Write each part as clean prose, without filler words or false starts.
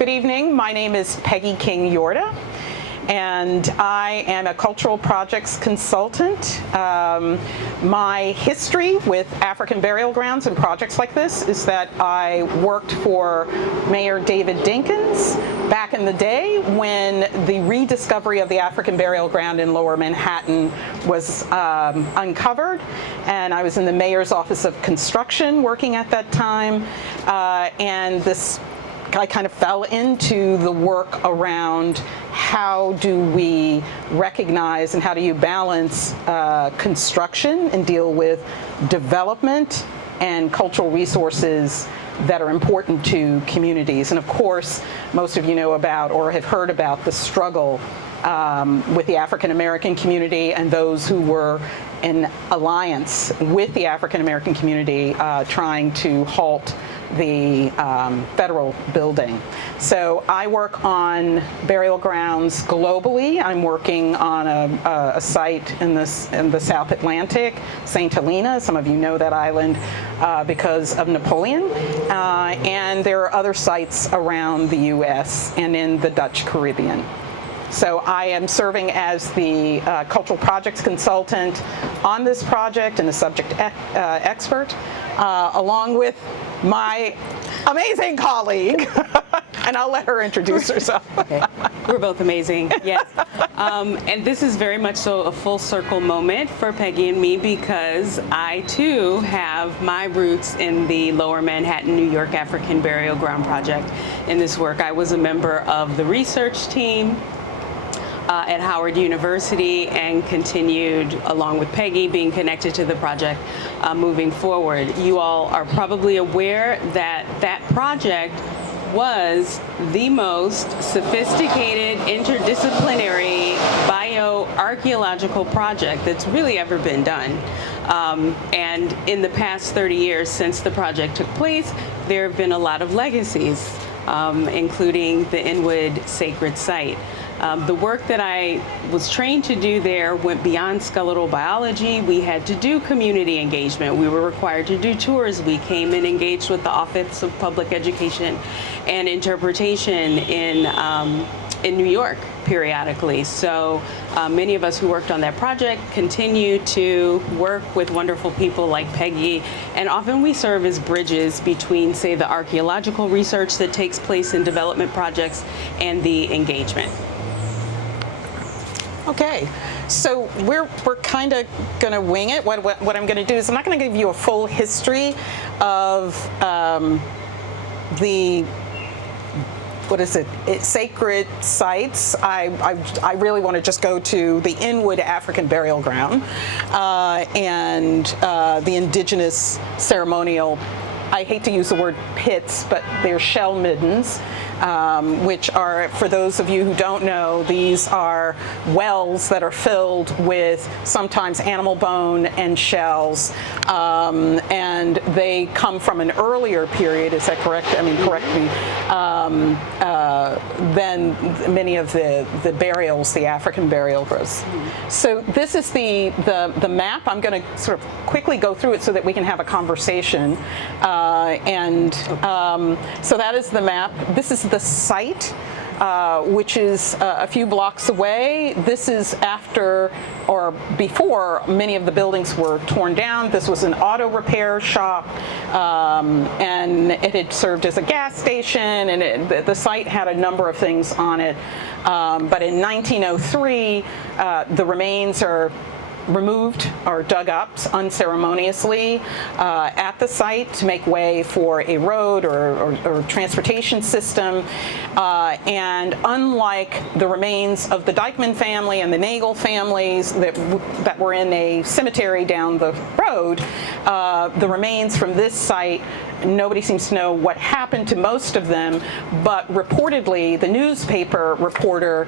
Good evening. My name is Peggy King Jorde, and I am a cultural projects consultant. My history with African burial grounds and projects like this is that I worked for Mayor David Dinkins back in the day when the rediscovery of the African burial ground in Lower Manhattan was uncovered, and I was in the Mayor's Office of Construction working at that time, and I kind of fell into the work around how do we recognize and how do you balance construction and deal with development and cultural resources that are important to communities. And of course, most of you know about or have heard about the struggle with the African American community and those who were in alliance with the African American community trying to halt the federal building. So I work on burial grounds globally. I'm working on a site in the South Atlantic, St. Helena. Some of you know that island because of Napoleon. And there are other sites around the U.S. and in the Dutch Caribbean. So I am serving as the cultural projects consultant on this project and the subject expert, along with my amazing colleague, and I'll let her introduce herself. Okay. We're both amazing, yes. And this is very much so a full circle moment for Peggy and me because I too have my roots in the Lower Manhattan, New York African Burial Ground Project. In this work, I was a member of the research team at Howard University and continued, along with Peggy, being connected to the project moving forward. You all are probably aware that that project was the most sophisticated interdisciplinary bioarchaeological project that's really ever been done. And in the past 30 years since the project took place, there have been a lot of legacies, including the Inwood Sacred Site. The work that I was trained to do there went beyond skeletal biology. We had to do community engagement. We were required to do tours. We came and engaged with the Office of Public Education and Interpretation in New York periodically. So many of us who worked on that project continue to work with wonderful people like Peggy, and often we serve as bridges between, say, the archaeological research that takes place in development projects and the engagement. Okay, so we're kind of going to wing it. What I'm going to do is I'm not going to give you a full history of the sacred sites. I really want to just go to the Inwood African Burial Ground and the indigenous ceremonial, I hate to use the word pits, but they're shell middens, which are, for those of you who don't know, these are wells that are filled with sometimes animal bone and shells, and they come from an earlier period, is that correct? I mean, correct me, than many of the burials, the African burial grounds. So this is the map. I'm going to sort of quickly go through it so that we can have a conversation. So that is the map. This is the site, which is a few blocks away. This is after or before many of the buildings were torn down. This was an auto repair shop, and it had served as a gas station, and the site had a number of things on it. But in 1903, the remains are removed or dug up unceremoniously at the site to make way for a road or transportation system. And unlike the remains of the Dyckman family and the Nagel families that were in a cemetery down the road, the remains from this site, nobody seems to know what happened to most of them, but reportedly the newspaper reporter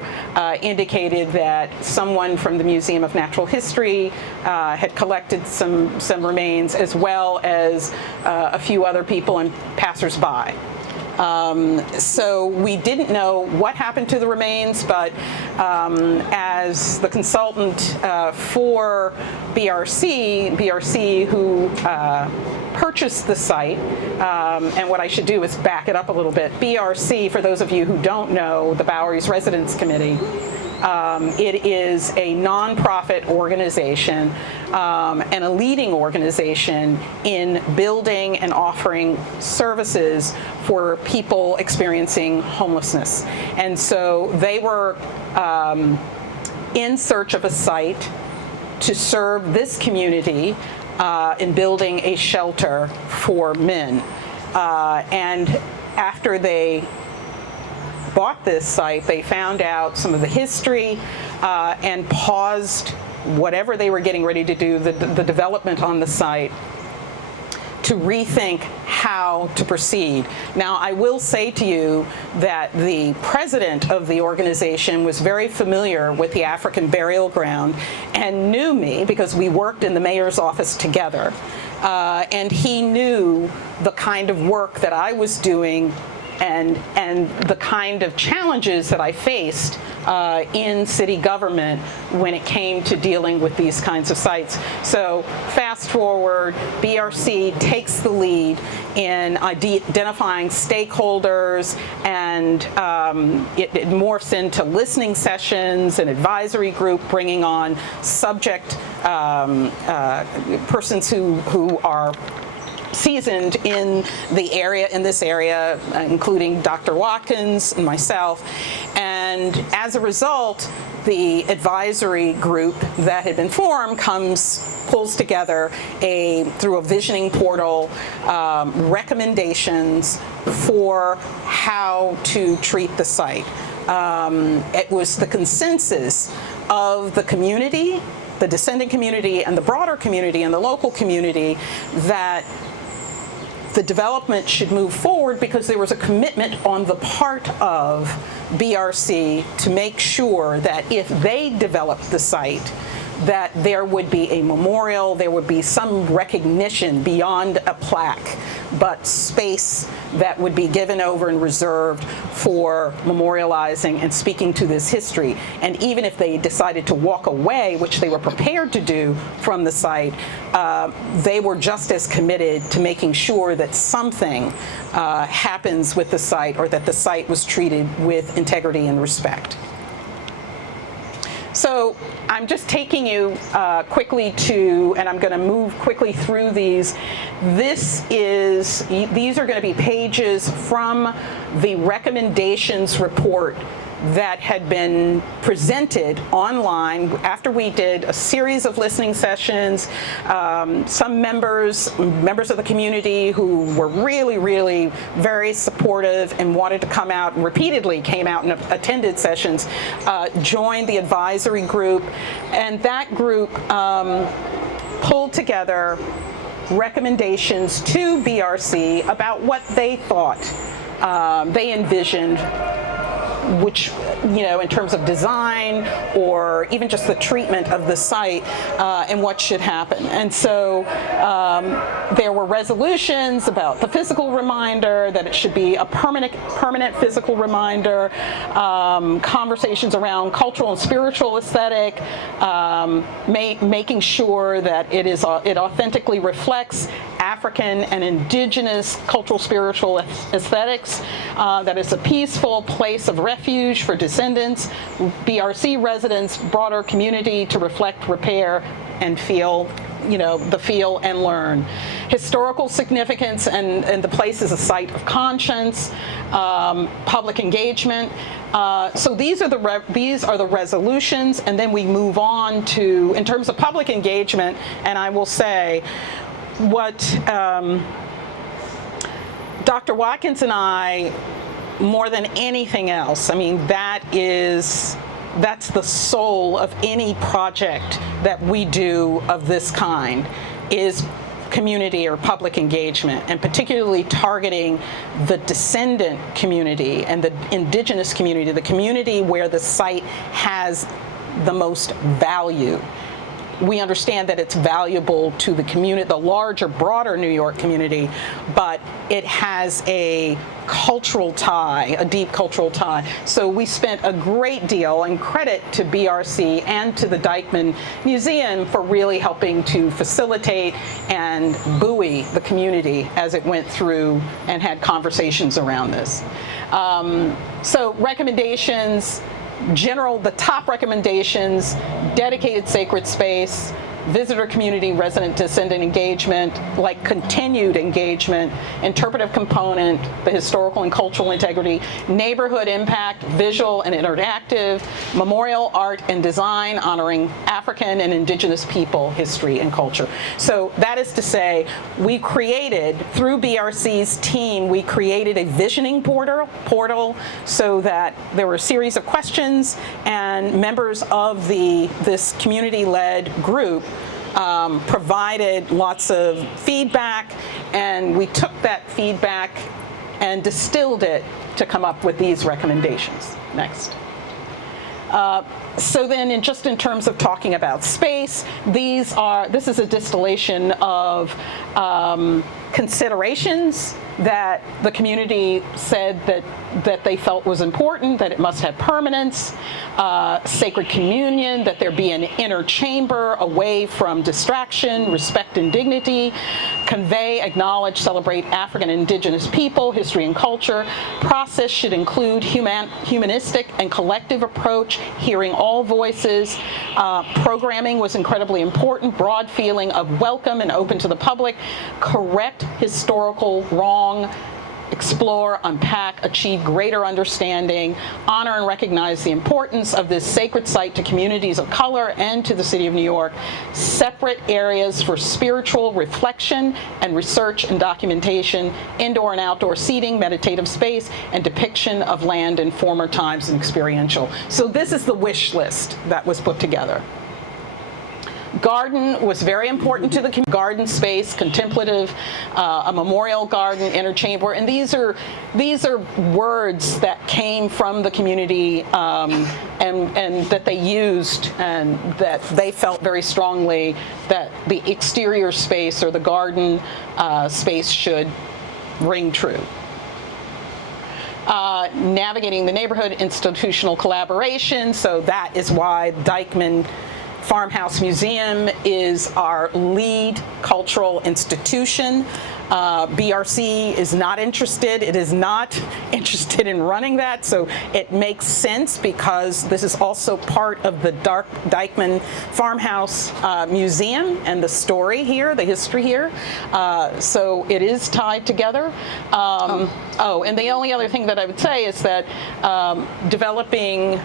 indicated that someone from the Museum of Natural History had collected some remains, as well as a few other people and passersby. So we didn't know what happened to the remains, but as the consultant for BRC who purchased the site, and what I should do is back it up a little bit. BRC, for those of you who don't know, the Bowery's Residence Committee, it is a nonprofit organization and a leading organization in building and offering services for people experiencing homelessness. And so they were in search of a site to serve this community in building a shelter for men. And after they bought this site, they found out some of the history and paused whatever they were getting ready to do, the development on the site, to rethink how to proceed. Now, I will say to you that the president of the organization was very familiar with the African burial ground and knew me because we worked in the mayor's office together. And he knew the kind of work that I was doing and the kind of challenges that I faced in city government when it came to dealing with these kinds of sites. So fast forward, BRC takes the lead in identifying stakeholders, and it morphs into listening sessions, an advisory group, bringing on subject persons who are seasoned in this area, including Dr. Watkins and myself. And as a result, the advisory group that had been formed pulls together through a visioning portal, recommendations for how to treat the site. It was the consensus of the community, the descendant community, and the broader community and the local community that the development should move forward because there was a commitment on the part of BRC to make sure that if they developed the site, that there would be a memorial, there would be some recognition beyond a plaque, but space that would be given over and reserved for memorializing and speaking to this history. And even if they decided to walk away, which they were prepared to do from the site, they were just as committed to making sure that something happens with the site, or that the site was treated with integrity and respect. So I'm just taking you quickly and I'm going to move quickly through these. These are going to be pages from the recommendations report that had been presented online after we did a series of listening sessions. Some members of the community who were really, really very supportive and wanted to come out, and repeatedly came out and attended sessions, joined the advisory group, and that group pulled together recommendations to BRC about what they thought they envisioned, which, in terms of design or even just the treatment of the site and what should happen. And so there were resolutions about the physical reminder, that it should be a permanent physical reminder, conversations around cultural and spiritual aesthetic, making sure that it authentically reflects African and indigenous cultural spiritual aesthetics, that it's a peaceful place of refuge for descendants, BRC residents, broader community to reflect, repair, and feel, the feel and learn. Historical significance, and the place is a site of conscience, public engagement. So these are the resolutions, and then we move on to, in terms of public engagement, and I will say, what Dr. Watkins and I, more than anything else, that's the soul of any project that we do of this kind, is community or public engagement, and particularly targeting the descendant community and the indigenous community, the community where the site has the most value. we understand that it's valuable to the community, the larger, broader New York community, but it has a cultural tie, a deep cultural tie. So we spent a great deal, and credit to BRC and to the Dyckman Museum for really helping to facilitate and buoy the community as it went through and had conversations around this. So recommendations, the top recommendations: dedicated sacred space, visitor community, resident descendant engagement, like continued engagement, interpretive component, the historical and cultural integrity, neighborhood impact, visual and interactive, memorial art and design honoring African and indigenous people, history and culture. So that is to say, we created, through BRC's team, we created a visioning portal so that there were a series of questions, and members of this community-led group provided lots of feedback, and we took that feedback and distilled it to come up with these recommendations. Next. So then, in terms of talking about space, this is a distillation of considerations that the community said that they felt was important, that it must have permanence, sacred communion, that there be an inner chamber away from distraction, respect and dignity, convey, acknowledge, celebrate African and indigenous people, history and culture. Process should include humanistic and collective approach, hearing all voices. Programming was incredibly important, broad feeling of welcome and open to the public, correct historical wrong, explore, unpack, achieve greater understanding, honor and recognize the importance of this sacred site to communities of color and to the city of New York, separate areas for spiritual reflection and research and documentation, indoor and outdoor seating, meditative space, and depiction of land in former times and experiential. So this is the wish list that was put together. Garden was very important to the garden space, contemplative, a memorial garden, inner chamber, and these are words that came from the community and that they used, and that they felt very strongly that the exterior space or the garden space should ring true. Navigating the neighborhood, institutional collaboration, so that is why Dyckman Farmhouse Museum is our lead cultural institution. BRC is not interested. It is not interested in running that, so it makes sense because this is also part of the Dyckman Farmhouse Museum and the story here, the history here. So it is tied together. And the only other thing that I would say is that developing,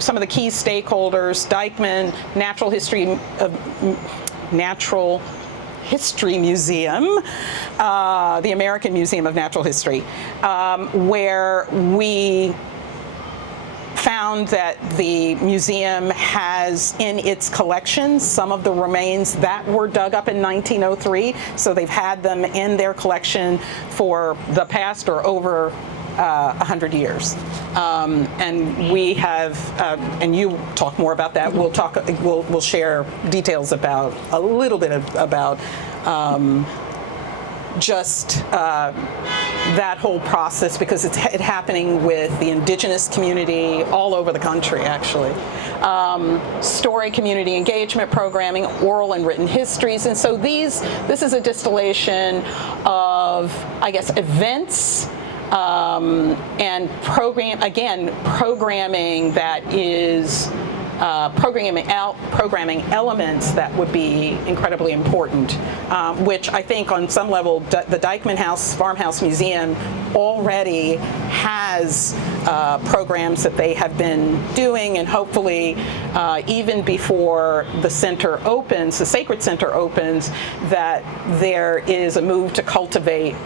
some of the key stakeholders, Dyckman Natural History Museum, the American Museum of Natural History, where we found that the museum has in its collection some of the remains that were dug up in 1903. So they've had them in their collection for the past or over 100 years. And we have, and you talk more about that. We'll share details about a little bit about just that whole process, because it's happening with the indigenous community all over the country, actually. Story community engagement programming, oral and written histories. And so this is a distillation of, I guess, events, and programming that is programming elements that would be incredibly important, which I think on some level the Dyckman Farmhouse Museum already has programs that they have been doing, and hopefully even before the center opens, the Sacred Center opens, that there is a move to cultivate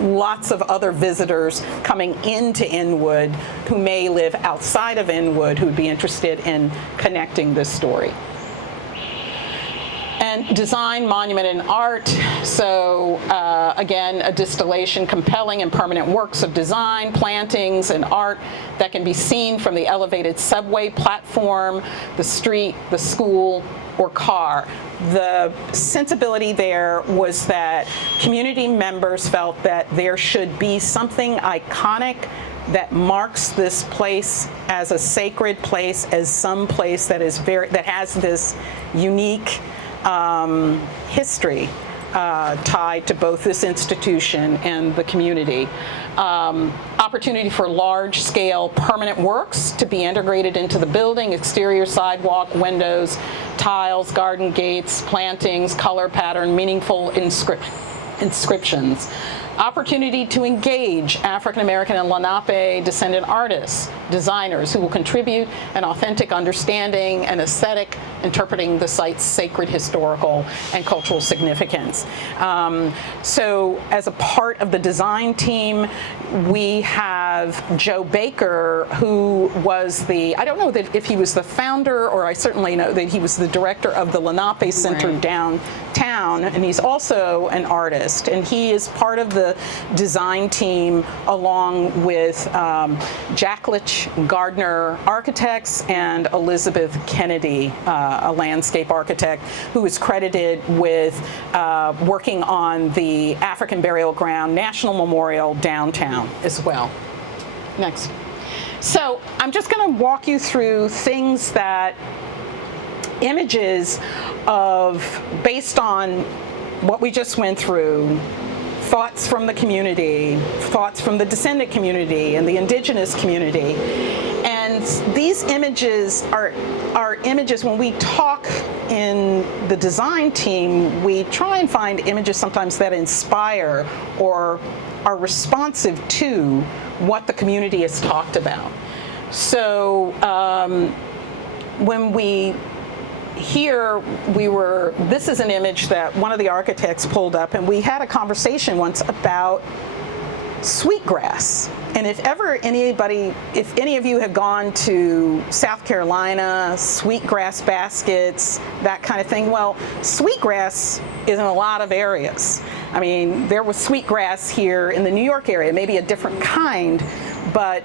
lots of other visitors coming into Inwood who may live outside of Inwood who would be interested in connecting this story. And And design, monument, and art. So again, a distillation, compelling and permanent works of design, plantings, and art that can be seen from the elevated subway platform, the street, the school, or car. The sensibility there was that community members felt that there should be something iconic that marks this place as a sacred place, as some place that is that has this unique history tied to both this institution and the community. Opportunity for large-scale permanent works to be integrated into the building, exterior sidewalk, windows, tiles, garden gates, plantings, color pattern, meaningful inscriptions. Opportunity to engage African American and Lenape descendant artists, designers who will contribute an authentic understanding and aesthetic interpreting the site's sacred historical and cultural significance. So as a part of the design team, we have Joe Baker, who was I don't know that if he was the founder, or I certainly know that he was the director of the Lenape Center downtown, and he's also an artist, and he is part of the design team along with Jack Litch Gardner Architects and Elizabeth Kennedy, a landscape architect who is credited with working on the African Burial Ground National Memorial downtown as well. Next. So I'm just going to walk you through things that images based on what we just went through, thoughts from the community, thoughts from the descendant community and the indigenous community. And these images are images, when we talk in the design team, we try and find images sometimes that inspire or are responsive to what the community has talked about. So when we this is an image that one of the architects pulled up, and we had a conversation once about sweetgrass. And if any of you have gone to South Carolina, sweetgrass baskets, that kind of thing, well, sweetgrass is in a lot of areas. I mean, there was sweetgrass here in the New York area, maybe a different kind, but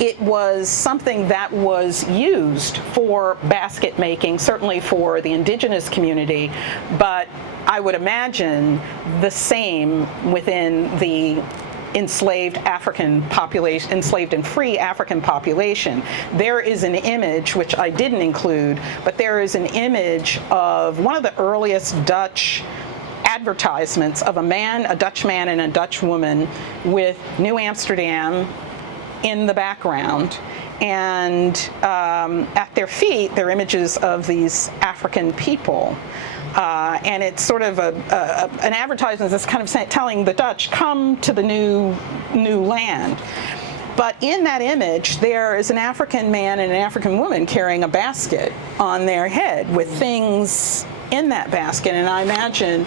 it was something that was used for basket making, certainly for the indigenous community, but I would imagine the same within the enslaved African population, enslaved and free African population. There is an image, which I didn't include, but there is an image of one of the earliest Dutch advertisements of a Dutch man and a Dutch woman with New Amsterdam in the background, and at their feet, they're images of these African people. And it's sort of an advertisement that's kind of telling the Dutch, come to the new land. But in that image, there is an African man and an African woman carrying a basket on their head with things in that basket. And I imagine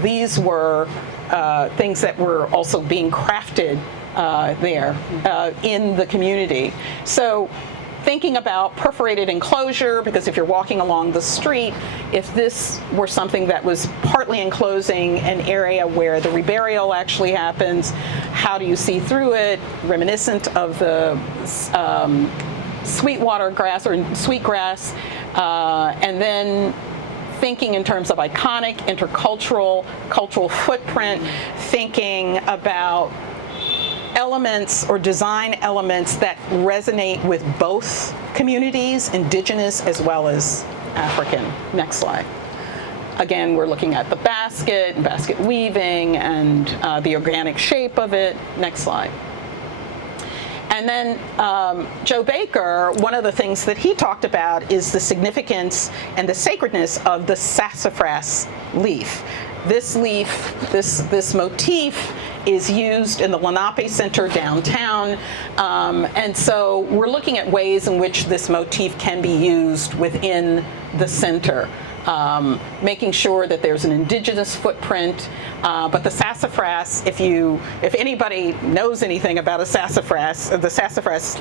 these were things that were also being crafted there in the community. So thinking about perforated enclosure, because if you're walking along the street, if this were something that was partly enclosing an area where the reburial actually happens, how do you see through it? Reminiscent of the sweetwater grass or sweetgrass, and then thinking in terms of iconic, intercultural, cultural footprint, thinking about elements or design elements that resonate with both communities, indigenous as well as African. Next slide. Again, we're looking at the basket and basket weaving and the organic shape of it. Next slide. And then Joe Baker, one of the things that he talked about is the significance and the sacredness of the sassafras leaf. This leaf, this motif is used in the Lenape Center downtown, and so we're looking at ways in which this motif can be used within the center. making sure that there's an indigenous footprint. But the sassafras, if anybody knows anything about the sassafras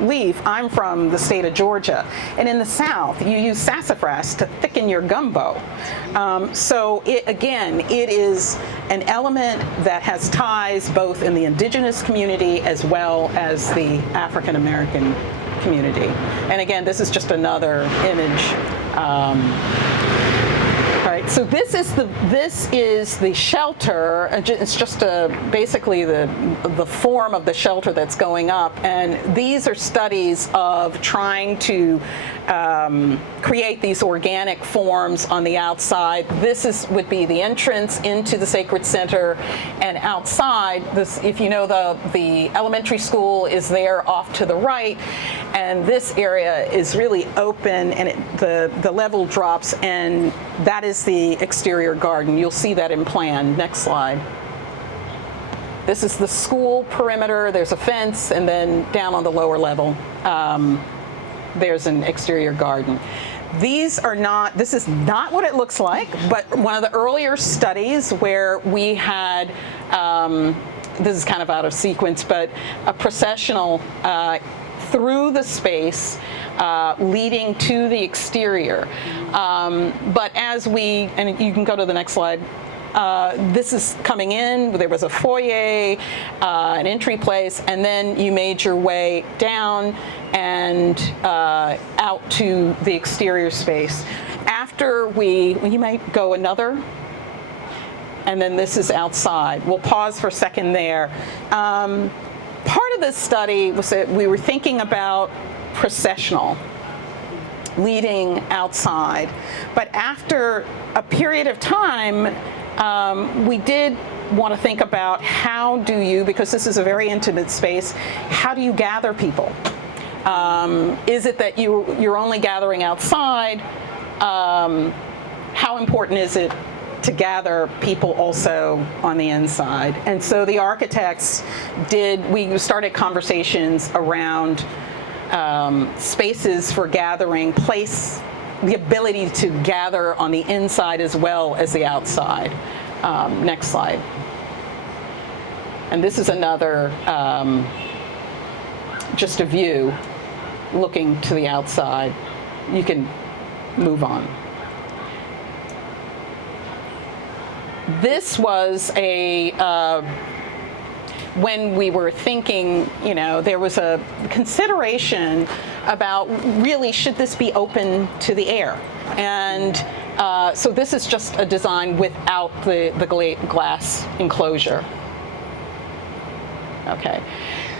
leaf, I'm from the state of Georgia, and in the South, you use sassafras to thicken your gumbo. So it is an element that has ties both in the indigenous community as well as the African American community. And again, this is just another image. All right, so this is the shelter. It's just basically the form of the shelter that's going up, and these are studies of trying to create these organic forms on the outside. This would be the entrance into the Sacred Center, and outside, if you know the elementary school is there off to the right, and this area is really open, and the level drops, and that is the exterior garden. You'll see that in plan. Next slide. This is the school perimeter. There's a fence, and then down on the lower level, there's an exterior garden. This is not what it looks like, but one of the earlier studies where we had, this is kind of out of sequence, but a processional through the space leading to the exterior. But and you can go to the next slide, this is coming in, there was a foyer, an entry place, and then you made your way down and out to the exterior space. After you might go another, and then this is outside. We'll pause for a second there. Part of this study was that we were thinking about processional, leading outside. But after a period of time, we did want to think about how do you, because this is a very intimate space, how do you gather people? Is it that you're only gathering outside? How important is it to gather people also on the inside? And so the architects we started conversations around spaces for gathering, the ability to gather on the inside as well as the outside. Next slide. And this is another, just a view looking to the outside. You can move on. This was when we were thinking, there was a consideration about really should this be open to the air? And so this is just a design without the glass enclosure. Okay,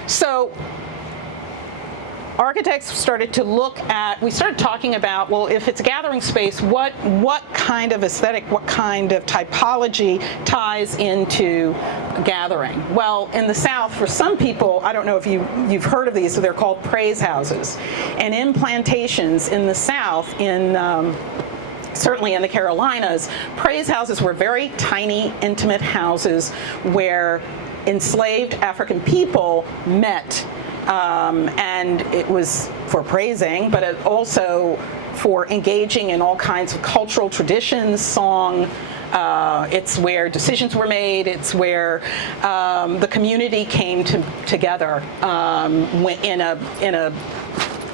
so architects started talking about, well, if it's a gathering space, what kind of aesthetic, what kind of typology ties into gathering? Well, in the South, for some people, I don't know if you've heard of these, so they're called praise houses. And in plantations in the South, certainly in the Carolinas, praise houses were very tiny, intimate houses where enslaved African people met. And it was for praising, but it also for engaging in all kinds of cultural traditions, song. It's where decisions were made. It's where the community came together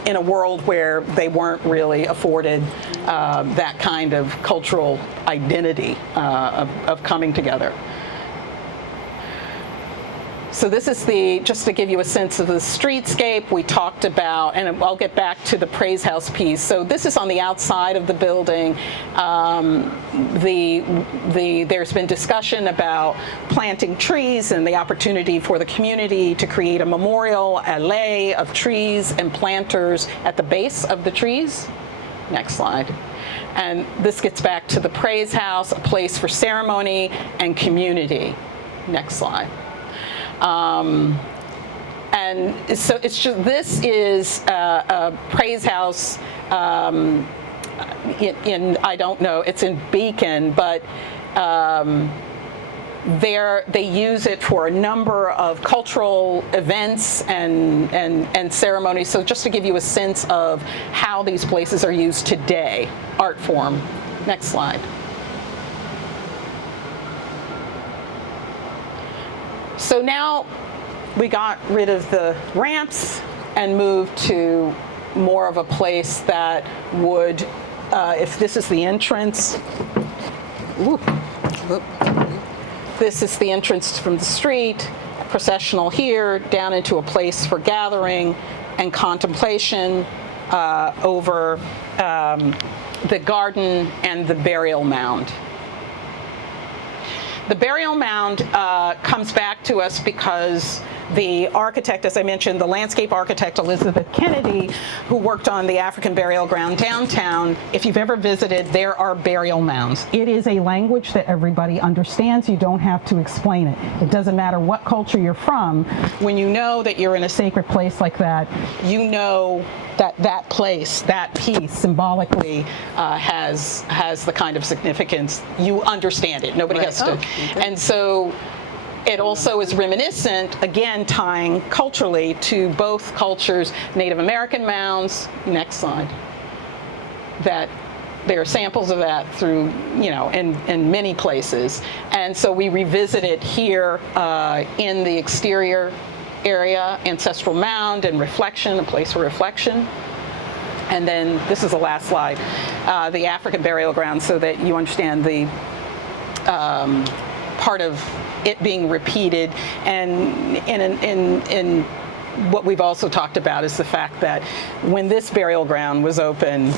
in a world where they weren't really afforded that kind of cultural identity of coming together. So this is just to give you a sense of the streetscape we talked about, and I'll get back to the praise house piece. So this is on the outside of the building. There's been discussion about planting trees and the opportunity for the community to create a memorial alley of trees and planters at the base of the trees. Next slide. And this gets back to the praise house, a place for ceremony and community. Next slide. And so this is a praise house I don't know, it's in Beacon, but they use it for a number of cultural events and ceremonies. So just to give you a sense of how these places are used today, art form. Next slide. So now we got rid of the ramps and moved to more of a place that would, if this is the entrance, this is the entrance from the street, processional here, down into a place for gathering and contemplation over the garden and the burial mound. The burial mound comes back to us because the architect, as I mentioned, the landscape architect Elizabeth Kennedy, who worked on the African burial ground downtown, if you've ever visited, there are burial mounds. It is a language that everybody understands. You don't have to explain it. It doesn't matter what culture you're from. When you know that you're in a sacred place like that, you know that that place, that piece, symbolically has the kind of significance. You understand it. Nobody has to. And so it also is reminiscent, again, tying culturally to both cultures, Native American mounds, next slide, that there are samples of that through, in many places. And so we revisit it here in the exterior area, ancestral mound and reflection, a place for reflection. And then this is the last slide, the African burial ground, so that you understand the part of it being repeated. And in what we've also talked about is the fact that when this burial ground was open,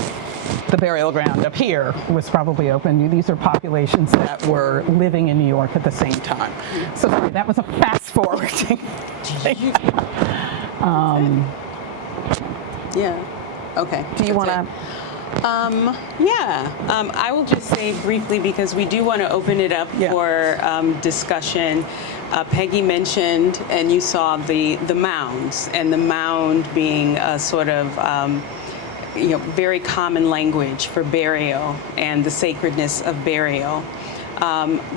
the burial ground up here was probably open. These are populations that were living in New York at the same time. So sorry, that was a fast forwarding. Yeah. Okay. Do you want to? I will just say briefly, because we do want to open it up for discussion. Peggy mentioned, and you saw the mounds, and the mound being a sort of very common language for burial and the sacredness of burial.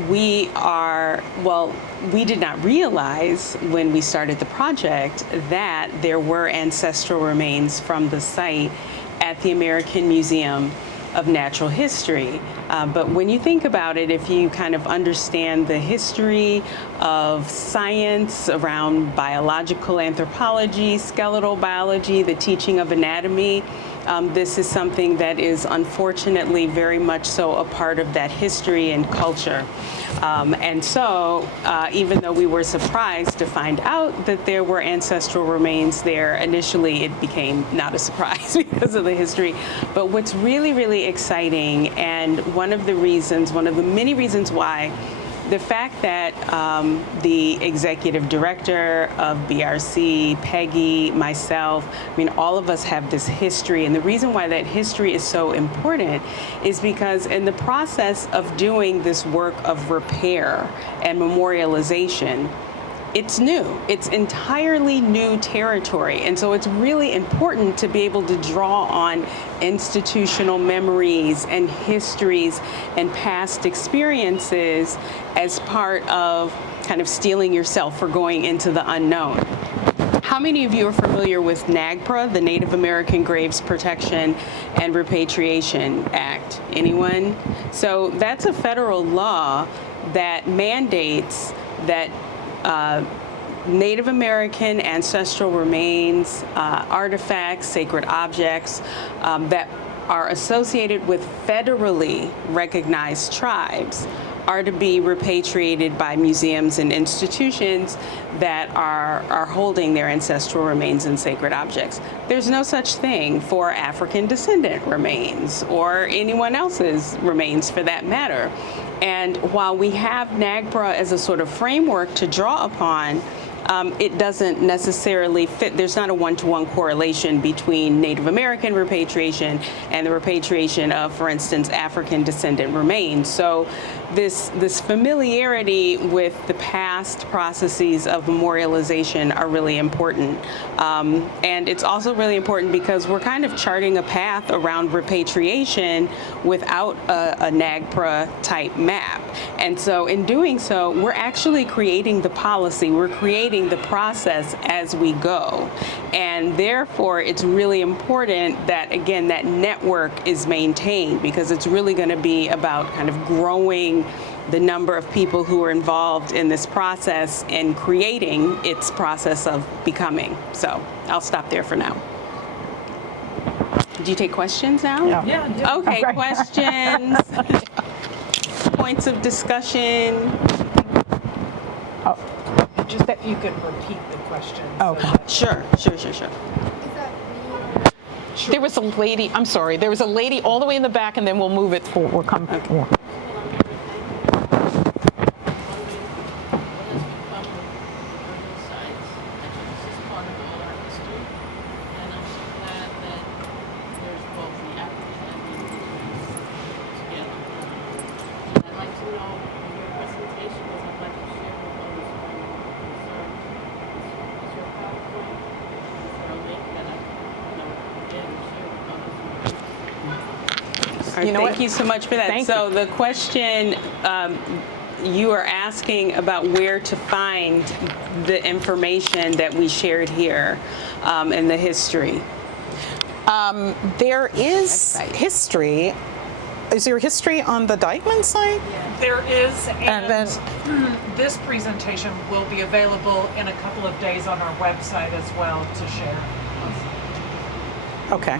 We did not realize when we started the project that there were ancestral remains from the site at the American Museum of Natural History. But when you think about it, if you kind of understand the history of science around biological anthropology, skeletal biology, the teaching of anatomy, this is something that is unfortunately very much so a part of that history and culture. And so even though we were surprised to find out that there were ancestral remains there, initially it became not a surprise because of the history. But what's really, really exciting, and one of the many reasons why, the fact that the executive director of BRC, Peggy, myself, all of us have this history. And the reason why that history is so important is because in the process of doing this work of repair and memorialization, it's new. It's entirely new territory. And so it's really important to be able to draw on institutional memories and histories and past experiences as part of kind of steeling yourself for going into the unknown. How many of you are familiar with NAGPRA, the Native American Graves Protection and Repatriation Act? Anyone? So that's a federal law that mandates that Native American ancestral remains, artifacts, sacred objects that are associated with federally recognized tribes are to be repatriated by museums and institutions that are holding their ancestral remains and sacred objects. There's no such thing for African descendant remains or anyone else's remains for that matter. And while we have NAGPRA as a sort of framework to draw upon, it doesn't necessarily fit. There's not a one-to-one correlation between Native American repatriation and the repatriation of, for instance, African descendant remains. So this familiarity with the past processes of memorialization are really important. And it's also really important because we're kind of charting a path around repatriation without a NAGPRA type map. And so in doing so, we're actually creating the policy, we're creating the process as we go. And therefore, it's really important that, again, that network is maintained, because it's really going to be about kind of growing the number of people who are involved in this process and creating its process of becoming. So I'll stop there for now. Do you take questions now? Yeah. Okay, questions, points of discussion. Just if you could repeat the question. Okay. Sure. There was a lady, I'm sorry, there was a lady all the way in the back, and then we'll move it forward. We'll come forward. Thank you so much for that. So the question you are asking about where to find the information that we shared here and the history. There is history. Is there history on the Dyckman site? There is, And then- this presentation will be available in a couple of days on our website as well to share. Okay.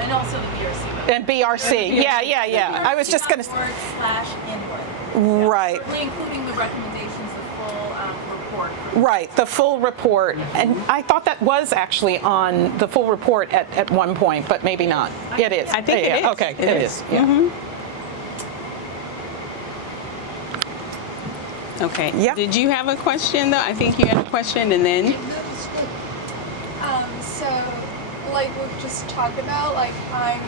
And also the BRC. And BRC, yeah. I was just going to, /Inwood. right. Certainly including the recommendations, the full report. Right, the full report. And I thought that was actually on the full report at one point, but maybe not. It is. I think it is. Okay, It it is. is. Yeah. Okay. Yeah. Did you have a question, though? I think you had a question, and then? So, like we've just talked about, like I'm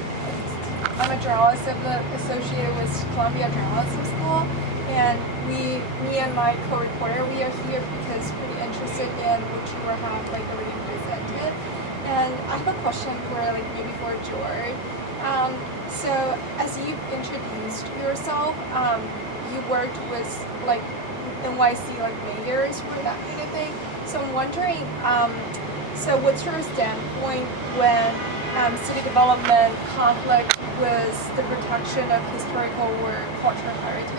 a journalist associated with Columbia Journalism School, and me and my co-reporter, we are here because we're interested in what you have like already presented. And I have a question for like maybe for Jorde. So as you've introduced yourself, you worked with like NYC like mayors for that kind of thing. So I'm wondering, so what's your standpoint when city development conflict with the protection of historical or cultural heritage?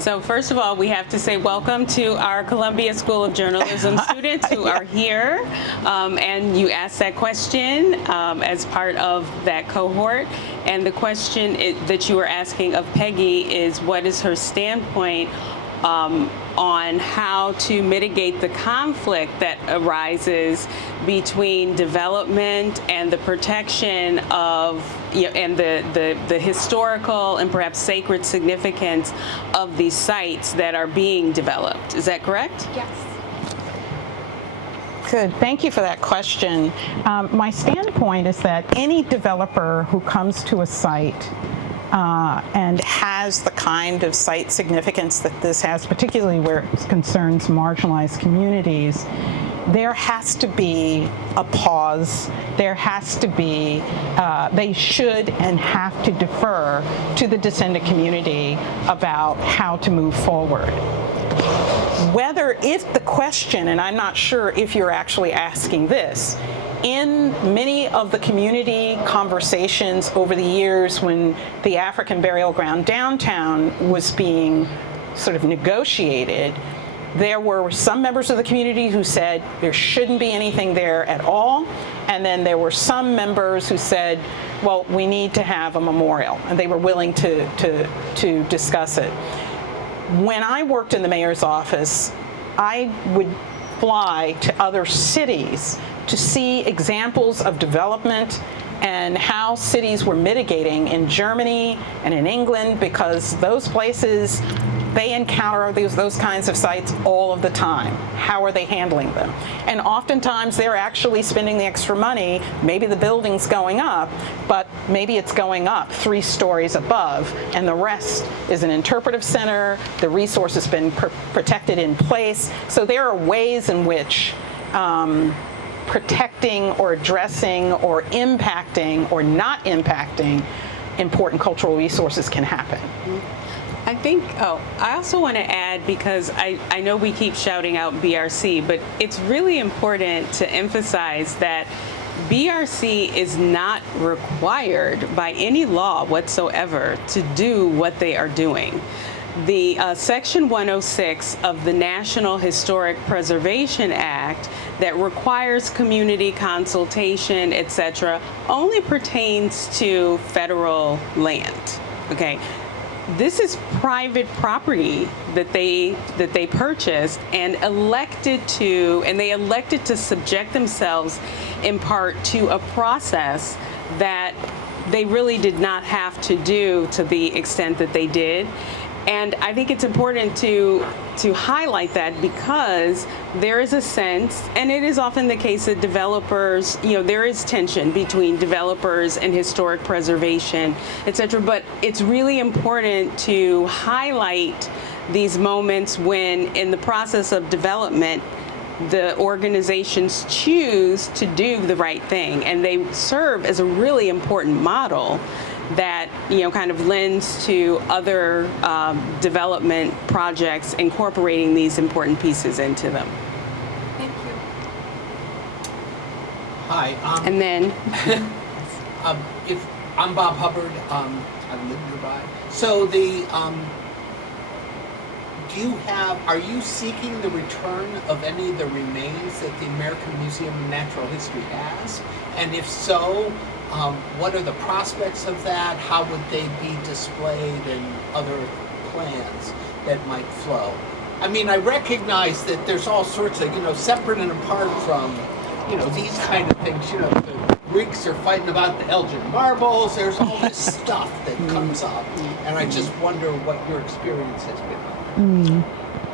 So first of all, we have to say welcome to our Columbia School of Journalism students who are here. And you asked that question as part of that cohort. And the question that you were asking of Peggy is, what is her standpoint on how to mitigate the conflict that arises between development and the protection of, and the historical and perhaps sacred significance of these sites that are being developed. Is that correct? Yes. Good. Thank you for that question. My standpoint is that any developer who comes to a site and has the kind of site significance that this has, particularly where it concerns marginalized communities, there has to be a pause. There has to be, they should and have to defer to the descendant community about how to move forward. If the question, and I'm not sure if you're actually asking this, in many of the community conversations over the years when the African burial ground downtown was being sort of negotiated, there were some members of the community who said there shouldn't be anything there at all, and then there were some members who said, well, we need to have a memorial, and they were willing to discuss it. When I worked in the mayor's office, I would fly to other cities to see examples of development and how cities were mitigating in Germany and in England, because those places they encounter those kinds of sites all of the time. How are they handling them? And oftentimes they're actually spending the extra money. Maybe the building's going up, but maybe it's going up 3 stories above, and the rest is an interpretive center. The resource has been protected in place. So there are ways in which protecting or addressing or impacting or not impacting important cultural resources can happen. I think, I also want to add, because I know we keep shouting out BRC, but it's really important to emphasize that BRC is not required by any law whatsoever to do what they are doing. The Section 106 of the National Historic Preservation Act that requires community consultation, etc., only pertains to federal land. Okay, this is private property that they purchased and elected to subject themselves in part to a process that they really did not have to do to the extent that they did. And I think it's important to highlight that, because there is a sense, and it is often the case that developers, there is tension between developers and historic preservation, et cetera. But it's really important to highlight these moments when, in the process of development, the organizations choose to do the right thing, and they serve as a really important model that kind of lends to other development projects incorporating these important pieces into them. Thank you. Hi. And then, If I'm Bob Hubbard, I live nearby. So are you seeking the return of any of the remains that the American Museum of Natural History has? And if so, what are the prospects of that? How would they be displayed, and other plans that might flow? I mean, I recognize that there's all sorts of, separate and apart from, these kind of things. The Greeks are fighting about the Elgin marbles. There's all this stuff that comes up. And I just wonder what your experience has been.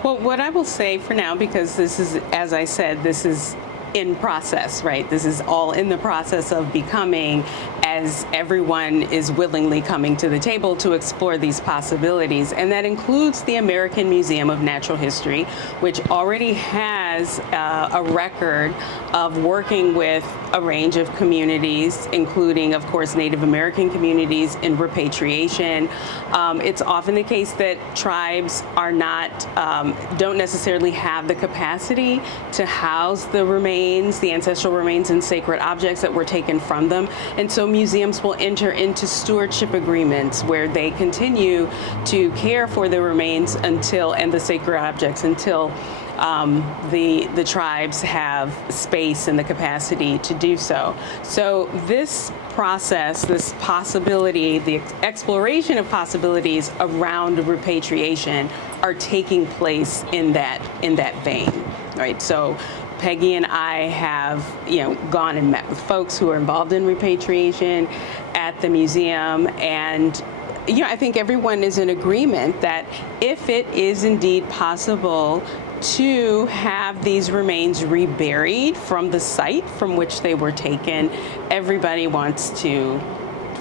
well, what I will say for now, because this is, as I said, this is in process, right? This is all in the process of becoming, as everyone is willingly coming to the table to explore these possibilities. And that includes the American Museum of Natural History, which already has a record of working with a range of communities, including, of course, Native American communities in repatriation. It's often the case that tribes are don't necessarily have the capacity to house the ancestral remains and sacred objects that were taken from them. And so museums will enter into stewardship agreements where they continue to care for the remains and the sacred objects until the tribes have space and the capacity to do so. So this process, this possibility, the exploration of possibilities around repatriation are taking place in that vein, right? So Peggy and I have, gone and met with folks who are involved in repatriation at the museum, and I think everyone is in agreement that if it is indeed possible to have these remains reburied from the site from which they were taken, everybody wants to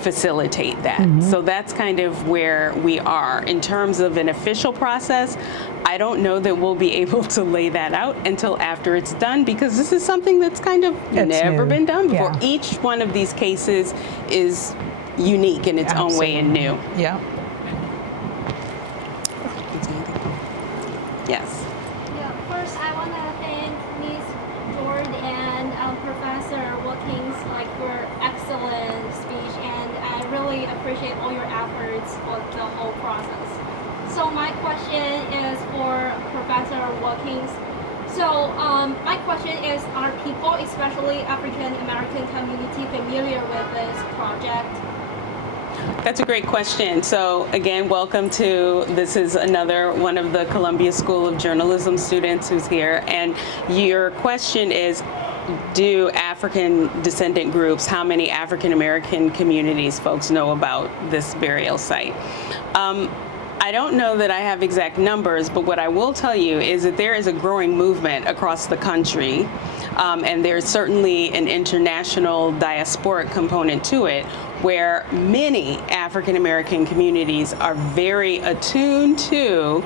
facilitate that. So that's kind of where we are. In terms of an official process, I don't know that we'll be able to lay that out until after it's done, because this is something that's kind of never been done before. Yeah. Each one of these cases is unique in its own way and new. Yeah. Yes. Yeah, first I want to thank Ms. Jorde and Professor Watkins for excellent speech, and I really appreciate all your efforts for the whole process. So my question is for Professor Watkins. So my question is, are people, especially African American community, familiar with this project? That's a great question. So again, welcome this is another one of the Columbia School of Journalism students who's here. And your question is, do African descendant groups, how many African American communities folks know about this burial site? I don't know that I have exact numbers, but what I will tell you is that there is a growing movement across the country, and there's certainly an international diasporic component to it, where many African American communities are very attuned to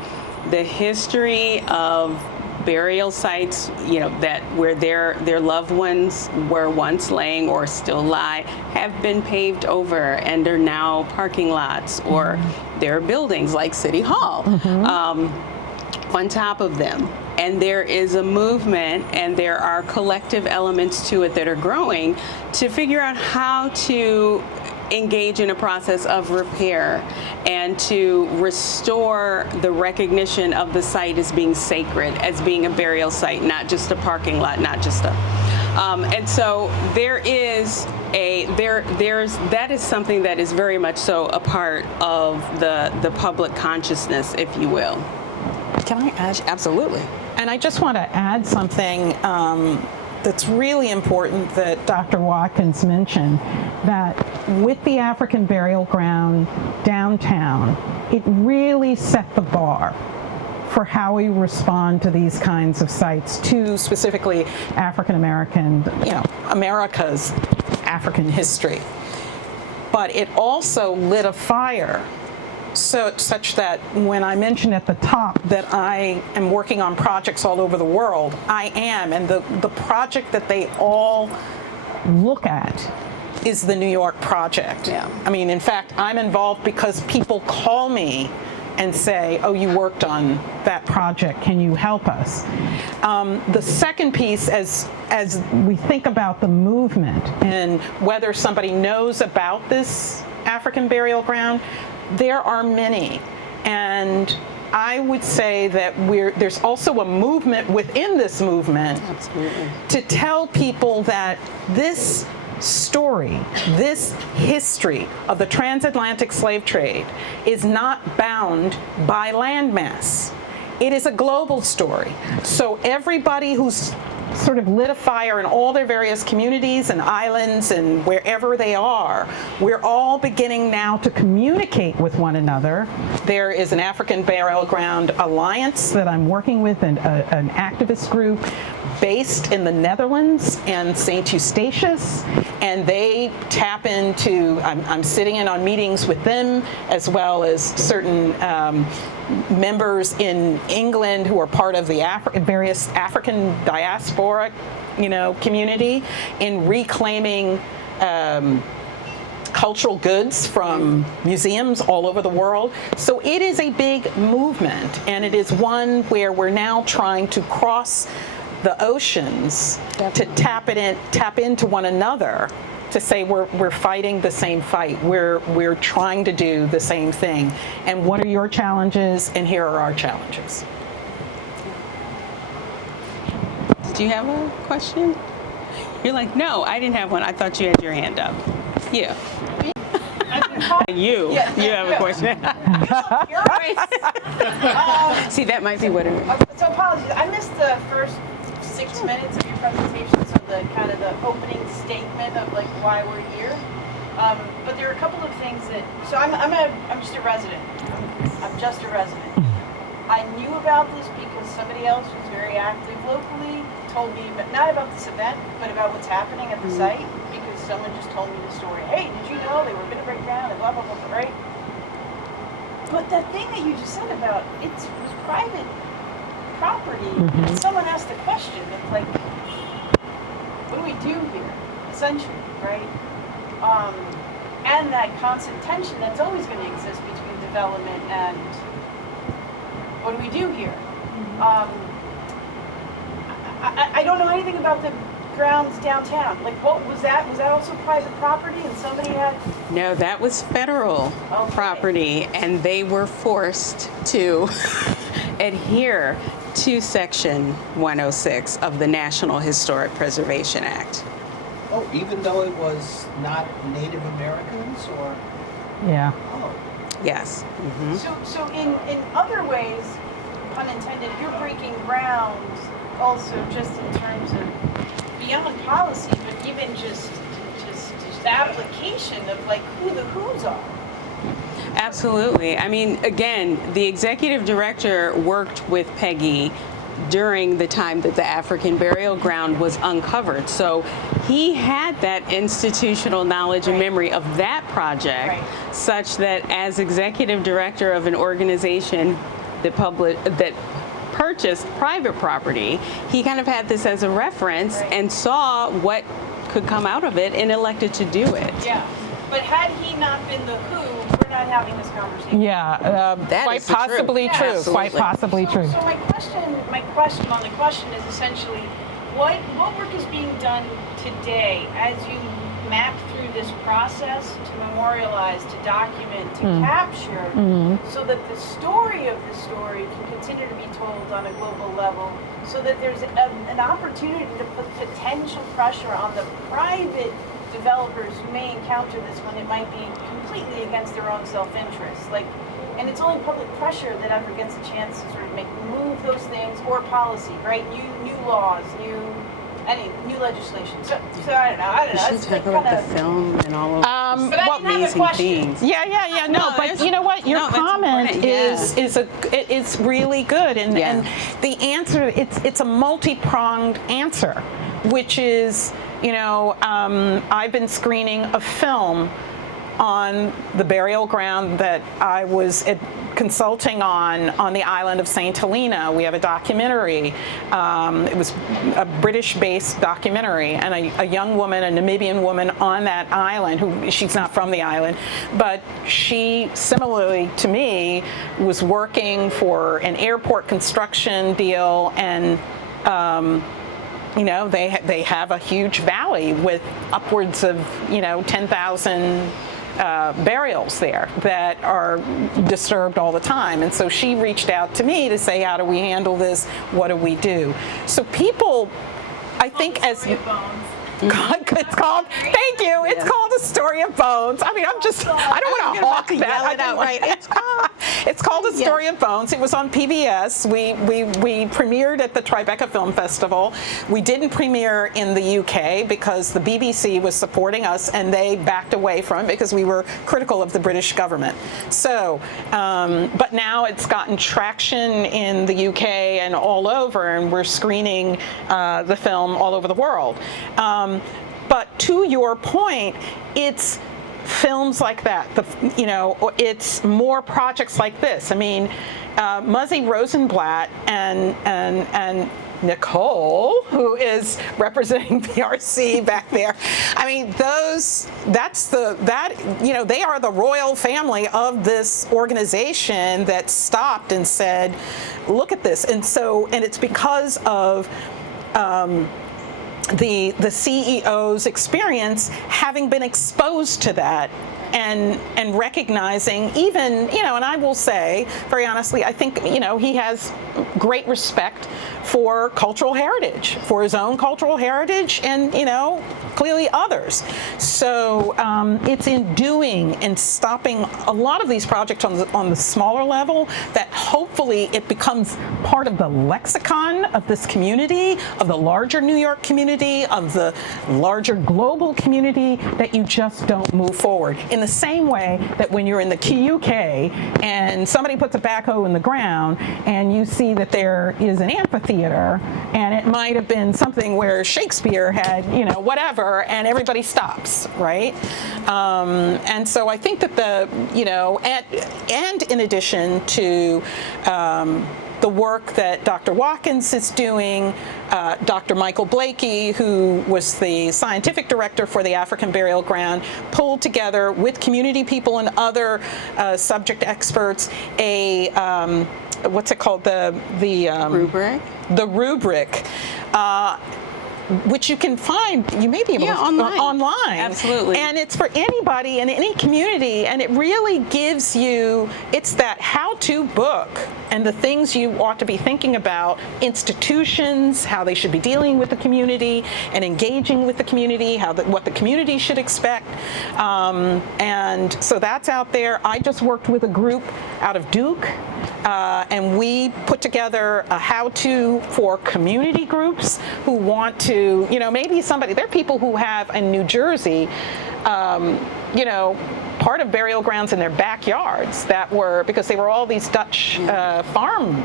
the history of burial sites, you know, that where their loved ones were once laying or still lie, have been paved over and are now parking lots, or there are buildings like City Hall on top of them. And there is a movement, and there are collective elements to it that are growing to figure out how to engage in a process of repair and to restore the recognition of the site as being sacred, as being a burial site, not just a parking lot, not just a. And so there is that is something that is very much so a part of the public consciousness, if you will. Can I add? Absolutely. And I just want to add something that's really important that Dr. Watkins mentioned, that with the African burial ground downtown, it really set the bar for how we respond to these kinds of sites, to specifically African American, you know, America's African history. But it also lit a fire such that when I mentioned at the top that I am working on projects all over the world, I am, and the project that they all look at is the New York project. Yeah. I mean, in fact, I'm involved because people call me and say, oh, you worked on that project, can you help us? The second piece, as we think about the movement and whether somebody knows about this African burial ground, there are many, and I would say that there's also a movement within this movement. Absolutely. To tell people that this story, this history of the transatlantic slave trade is not bound by landmass. It is a global story. So everybody who's sort of lit a fire in all their various communities and islands and wherever they are, we're all beginning now to communicate with one another. There is an African Burial Ground Alliance that I'm working with, and an activist group based in the Netherlands and St. Eustatius, and they tap into, I'm sitting in on meetings with them, as well as certain members in England who are part of the various African diasporic, community, in reclaiming cultural goods from museums all over the world. So it is a big movement, and it is one where we're now trying to cross the oceans to tap into one another, to say we're fighting the same fight. We're trying to do the same thing. And what are your challenges? And here are our challenges. Do you have a question? You're like, no, I didn't have one. I thought you had your hand up. Yeah. You have a question. You're right. See, that might be what it is. So apologies, I missed the first 6 minutes of your presentation, so the kind of the opening statement of like why we're here. But there are a couple of things that. So I'm just a resident. I'm just a resident. I knew about this because somebody else who's very active locally told me, not about this event, but about what's happening at the site, because someone just told me the story. Hey, did you know they were going to break down and blah, blah, blah, right? But that thing that you just said about it was private property, and someone asked the question, it's like, what do we do here, essentially, right? And that constant tension that's always going to exist between development and what do we do here? I don't know anything about the grounds downtown. Like, what was that? Was that also private property and somebody had? No, that was federal property, and they were forced to adhere to Section 106 of the National Historic Preservation Act. Oh, even though it was not Native Americans, or? Yeah. Oh. Yes. Mm-hmm. So in other ways, pun intended, you're breaking ground also just in terms of beyond policy, but even just the application of like who the who's are. Absolutely. I mean, again, the executive director worked with Peggy during the time that the African burial ground was uncovered. So he had that institutional knowledge and memory of that project, such that as executive director of an organization that purchased private property, he kind of had this as a reference and saw what could come out of it and elected to do it. Yeah. But had he not been the who, we're not having this conversation. Yeah, That quite is the truth. possibly Yeah, true. absolutely. Quite possibly true. So my question on the question is essentially, what work is being done today as you map through this process to memorialize, to document, to capture, so that the story of the story can continue to be told on a global level, so that there's an opportunity to put potential pressure on the private developers who may encounter this when it might be completely against their own self-interest. And it's only public pressure that ever gets a chance to sort of move those things, or policy, right? New laws, new legislation. So I don't know. We should It's talk like about kinda, the film and all of But I didn't have a amazing question. things. Yeah. No, No, but it's- you know what? Your no, it's comment important, is really good, and Yeah. and the answer it's a multi-pronged answer, which is, I've been screening a film on the burial ground that I was consulting on the island of St. Helena. We have a documentary. It was a British-based documentary, and a young woman, a Namibian woman on that island, she's not from the island, but she, similarly to me, was working for an airport construction deal, and they have a huge valley with upwards of 10,000 burials there that are disturbed all the time. And so she reached out to me to say, how do we handle this? What do we do? So people, I think, as it's called, thank you, it's called A Story of Bones. I mean, I don't want to hawk that. Yell it out right. It's called A Story of Bones. It was on PBS. We premiered at the Tribeca Film Festival. We didn't premiere in the UK because the BBC was supporting us, and they backed away from it because we were critical of the British government. So, but now it's gotten traction in the UK and all over, and we're screening the film all over the world. But to your point, it's films like that. It's more projects like this. I mean, Muzzy Rosenblatt and Nicole, who is representing PRC back there. I mean, they are the royal family of this organization that stopped and said, look at this. And it's because of the CEO's experience having been exposed to that and recognizing even, and I will say, very honestly, I think, he has great respect for cultural heritage, for his own cultural heritage and, clearly others. So it's in doing and stopping a lot of these projects on the smaller level that hopefully it becomes part of the lexicon of this community, of the larger New York community, of the larger global community, that you just don't move forward. In the same way that when you're in the QUK and somebody puts a backhoe in the ground and you see that there is an amphitheater and it might have been something where Shakespeare had, whatever, and everybody stops, right? And so I think that and in addition to the work that Dr. Watkins is doing, Dr. Michael Blakey, who was the scientific director for the African burial ground, pulled together with community people and other subject experts what's it called? The Rubric? The rubric. Which you can find, you may be able to online. Absolutely. And it's for anybody in any community, and it really gives you, it's that how-to book and the things you ought to be thinking about, institutions, how they should be dealing with the community and engaging with the community, what the community should expect. And so that's out there. I just worked with a group out of Duke, and we put together a how-to for community groups who want to, maybe there are people who have in New Jersey, part of burial grounds in their backyards that were, because they were all these Dutch farms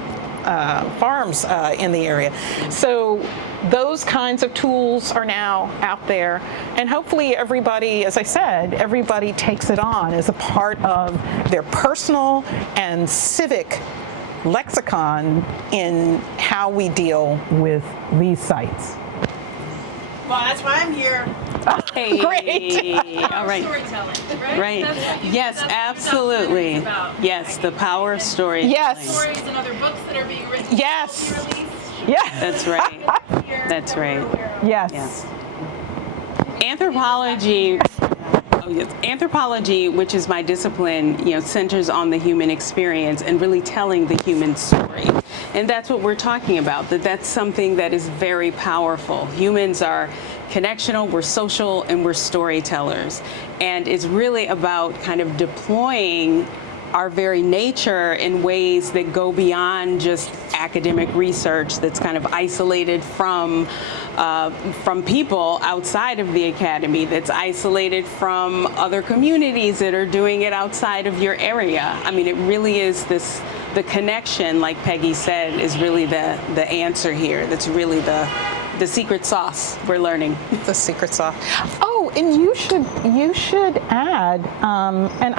in the area. So those kinds of tools are now out there, and hopefully everybody, as I said, everybody takes it on as a part of their personal and civic lexicon in how we deal with these sites. Well, that's why I'm here. Hey. Great. All right. Storytelling, right? Right. Yes, That's what absolutely. it's about. Yes, the power of storytelling. Yes. Stories and other books that are being written. Yes. will be released. Yeah. That's right. Here That's that we're right. aware of. Yes. Yes. Anthropology. Oh, yes. Anthropology, which is my discipline, centers on the human experience and really telling the human story. And that's what we're talking about, that's something that is very powerful. Humans are connectional, we're social, and we're storytellers. And it's really about kind of deploying our very nature in ways that go beyond just academic research that's kind of isolated from people outside of the academy, that's isolated from other communities that are doing it outside of your area. I mean, it really is the connection, like Peggy said, is really the answer here. That's really the secret sauce we're learning. The secret sauce. Oh, and you should add, and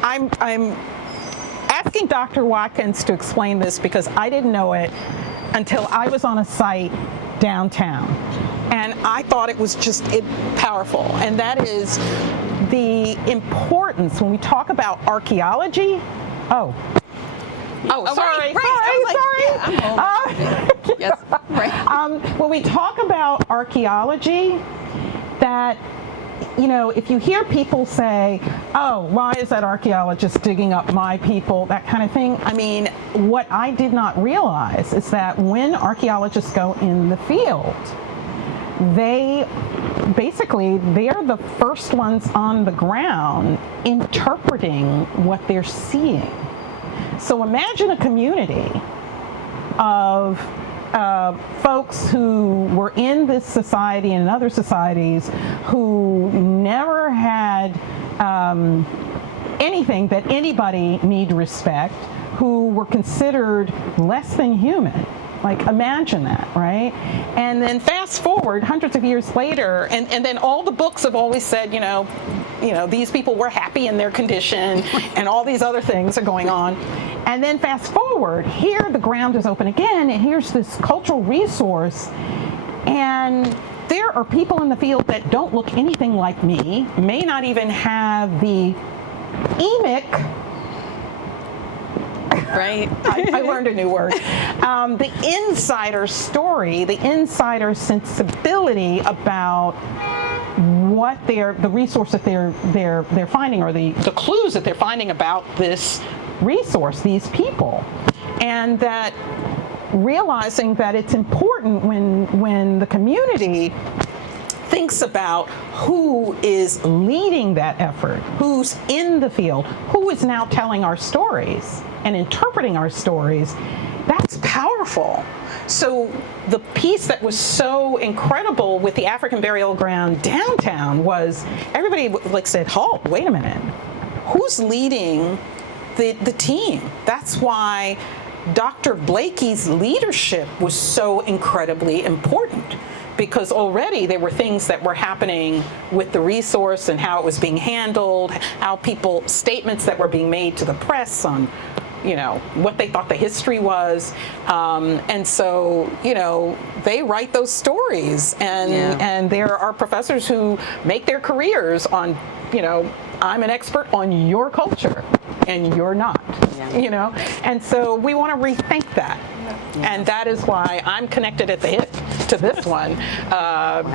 I'm asking Dr. Watkins to explain this because I didn't know it until I was on a site downtown. And I thought it was just powerful. And that is the importance when we talk about archaeology. Oh, sorry. Yes, right. When we talk about archaeology, that, if you hear people say, oh, why is that archaeologist digging up my people, that kind of thing. I mean, what I did not realize is that when archaeologists go in the field, they're the first ones on the ground interpreting what they're seeing. So imagine a community of folks who were in this society and in other societies who never had anything that anybody need respect, who were considered less than human. Like, imagine that, right? And then fast forward hundreds of years later, and then all the books have always said, these people were happy in their condition, and all these other things are going on. And then fast forward, here the ground is open again, and here's this cultural resource, and there are people in the field that don't look anything like me, may not even have the emic. Right. I learned a new word. The insider story, the insider sensibility about what the resource that they're finding, or the clues that they're finding about this resource, these people, and that realizing that it's important when the community thinks about who is leading that effort, who's in the field, who is now telling our stories and interpreting our stories. That's powerful. So the piece that was so incredible with the African burial ground downtown was everybody said, halt, wait a minute, who's leading the team? That's why Dr. Blakey's leadership was so incredibly important, because already there were things that were happening with the resource and how it was being handled, statements that were being made to the press on, what they thought the history was. And so, they write those stories, and there are professors who make their careers on, I'm an expert on your culture and you're not, and so we want to rethink that. And that is why I'm connected at the hip to this one,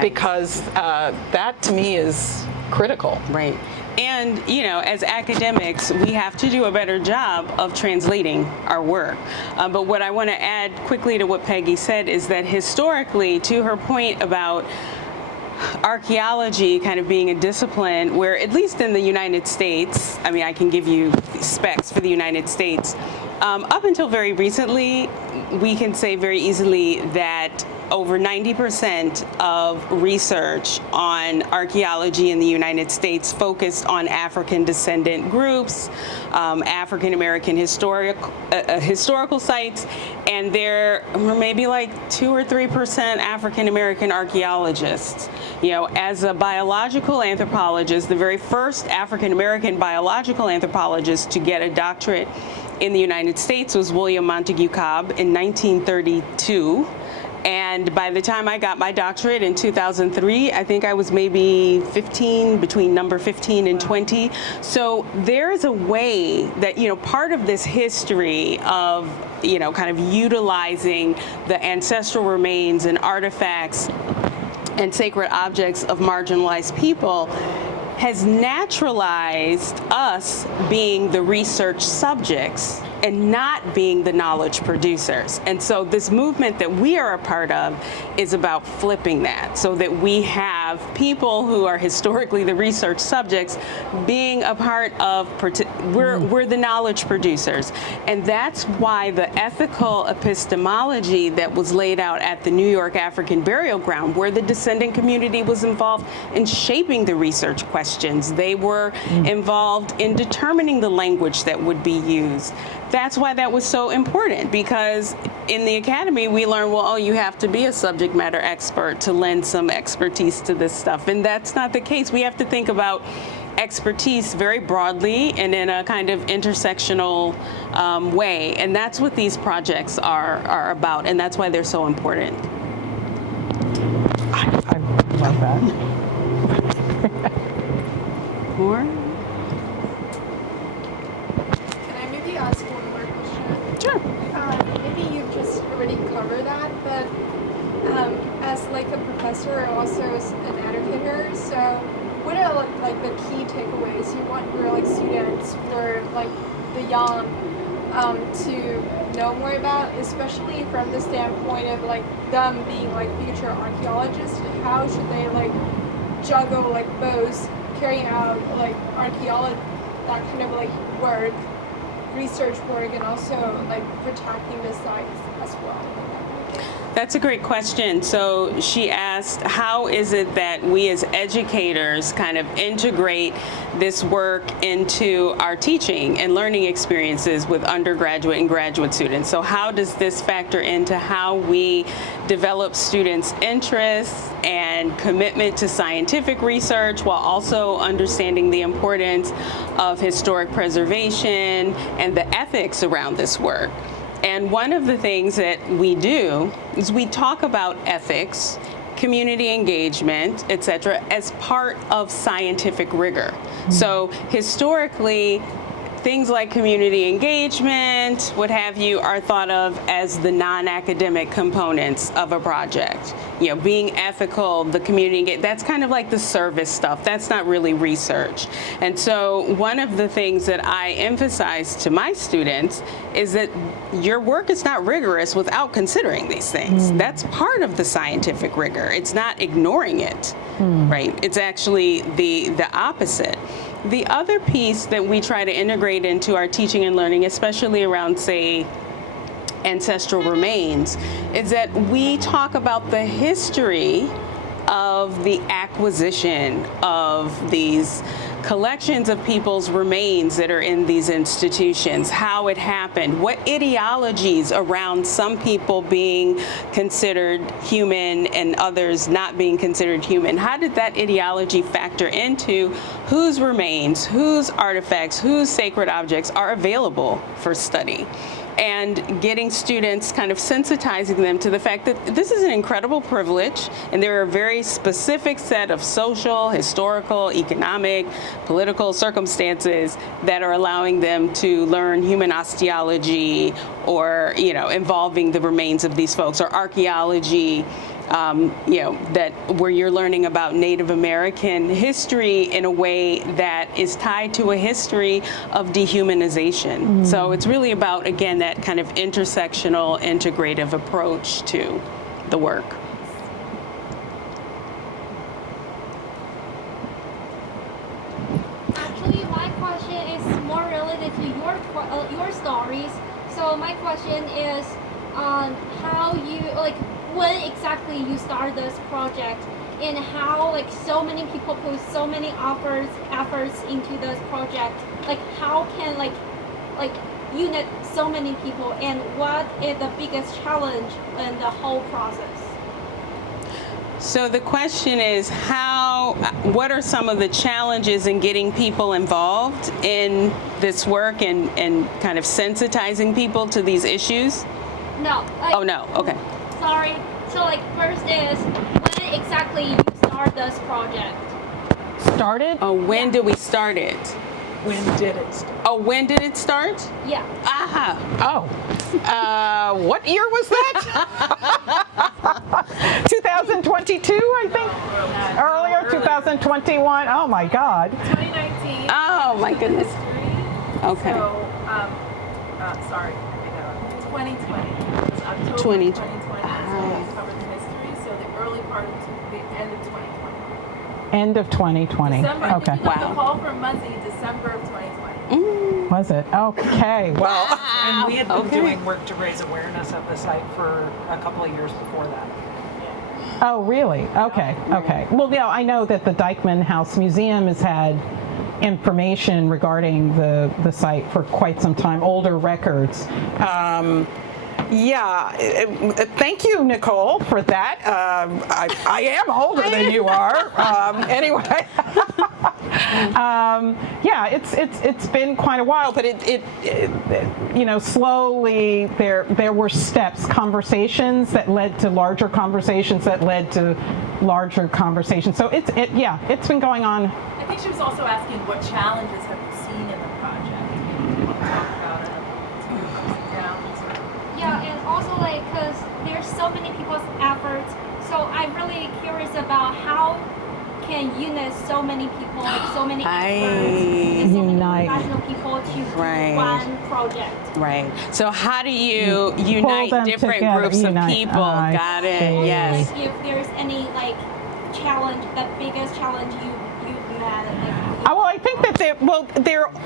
because that to me is critical. Right. And, as academics, we have to do a better job of translating our work. But what I want to add quickly to what Peggy said is that historically, to her point about archaeology kind of being a discipline where, at least in the United States, I mean, I can give you specs for the United States, Up until very recently, we can say very easily that over 90% of research on archaeology in the United States focused on African descendant groups, African American historical sites, and there were maybe like 2 or 3% African American archaeologists. You know, as a biological anthropologist, the very first African American biological anthropologist to get a doctorate in the United States was William Montague Cobb in 1932. And by the time I got my doctorate in 2003, I think I was maybe 15, between number 15 and 20. So there's a way that, you know, part of this history of, you know, kind of utilizing the ancestral remains and artifacts and sacred objects of marginalized people has naturalized us being the research subjects and not being the knowledge producers. And so this movement that we are a part of is about flipping that, so that we have people who are historically the research subjects being a part of, we're the knowledge producers. And that's why the ethical epistemology that was laid out at the New York African Burial Ground, where the descendant community was involved in shaping the research questions. They were involved in determining the language that would be used. That's why that was so important, because in the academy we learn, well, oh, you have to be a subject matter expert to lend some expertise to this stuff. And that's not the case. We have to think about expertise very broadly and in a kind of intersectional way. And that's what these projects are about. And that's why they're so important. I love that. More? Can I maybe ask one more question? Sure. Maybe you've just already covered that, but as like a professor and also as an educator, so what are like the key takeaways you want your like students or like the young to know more about, especially from the standpoint of like them being like future archaeologists? How should they like juggle like both carrying out like archaeology, that kind of like work, research work, and also like protecting the sites as well? That's a great question. So she asked, how is it that we as educators kind of integrate this work into our teaching and learning experiences with undergraduate and graduate students? So how does this factor into how we develop students' interests and commitment to scientific research, while also understanding the importance of historic preservation and the ethics around this work? And one of the things that we do is we talk about ethics, community engagement, et cetera, as part of scientific rigor. So historically, things like community engagement, what have you, are thought of as the non-academic components of a project. You know, being ethical, the community, that's kind of like the service stuff. That's not really research. And so one of the things that I emphasize to my students is that your work is not rigorous without considering these things. That's part of the scientific rigor. It's not ignoring it, right? It's actually the opposite. The other piece that we try to integrate into our teaching and learning, especially around, say, ancestral remains, is that we talk about the history of the acquisition of these collections of people's remains that are in these institutions, how it happened, what ideologies around some people being considered human and others not being considered human. How did that ideology factor into whose remains, whose artifacts, whose sacred objects are available for study? And getting students, kind of sensitizing them to the fact that this is an incredible privilege, and there are a very specific set of social, historical, economic, political circumstances that are allowing them to learn human osteology, or, you know, involving the remains of these folks, or archaeology, you know, that where you're learning about Native American history in a way that is tied to a history of dehumanization. So it's really about, again, that kind of intersectional, integrative approach to the work. Actually, my question is more related to your stories. So my question is, how you like when exactly you start this project, and how like so many people put so many efforts into this project. Like how can like unite so many people, and what is the biggest challenge in the whole process? So the question is what are some of the challenges in getting people involved in this work and kind of sensitizing people to these issues? No. Oh, no, okay. Sorry. So like first is when exactly you start this project? Started? Oh, when did we start it? When did it start? Oh, when did it start? Yeah. Aha. Oh. What year was that? 2022, I think. Earlier, 2021. Oh my God. 2019. Oh my goodness. History. Okay. So, sorry, 2020. It's October 2020. 2020. So we covered the history. So the early part of the end of 2020. End of 2020. December. Okay. I think you got the call from Muzzy, December of 2020. Was it? Okay. Well. And we had been Okay. doing work to raise awareness of the site for a couple of years before that. Oh, really? Okay. Okay. Well, yeah, I know that the Dyckman House Museum has had information regarding the site for quite some time, older records. Thank you, Nicole, for that. I am older than you are. Anyway, yeah, it's been quite a while, but it slowly there were steps, conversations that led to larger conversations that led to larger conversations. So it's been going on. I think she was also asking what challenges have you seen in the project? You want to talk about it? Ups and downs. Yeah, and also like because there's so many people's efforts, so I'm really curious about how can unite so many people, like so many experts, and so Unite. many professional people to do Right. one project. Right. So how do you unite them different together, groups unite. of people? I Got it. see. Yes. Like if there's any like challenge, the biggest challenge you've met, like. Well, I think that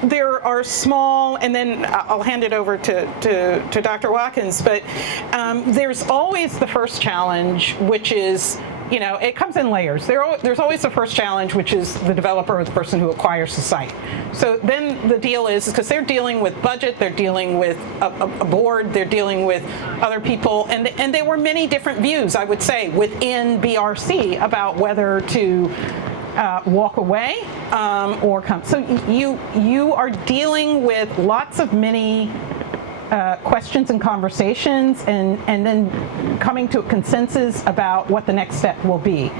there are small, and then I'll hand it over to Dr. Watkins. But there's always the first challenge, which is, it comes in layers. There's always the first challenge, which is the developer or the person who acquires the site. So then the deal is because they're dealing with budget, they're dealing with a board, they're dealing with other people, and there were many different views, I would say, within BRC about whether to walk away or come. So you are dealing with lots of many questions and conversations, and then coming to a consensus about what the next step will be.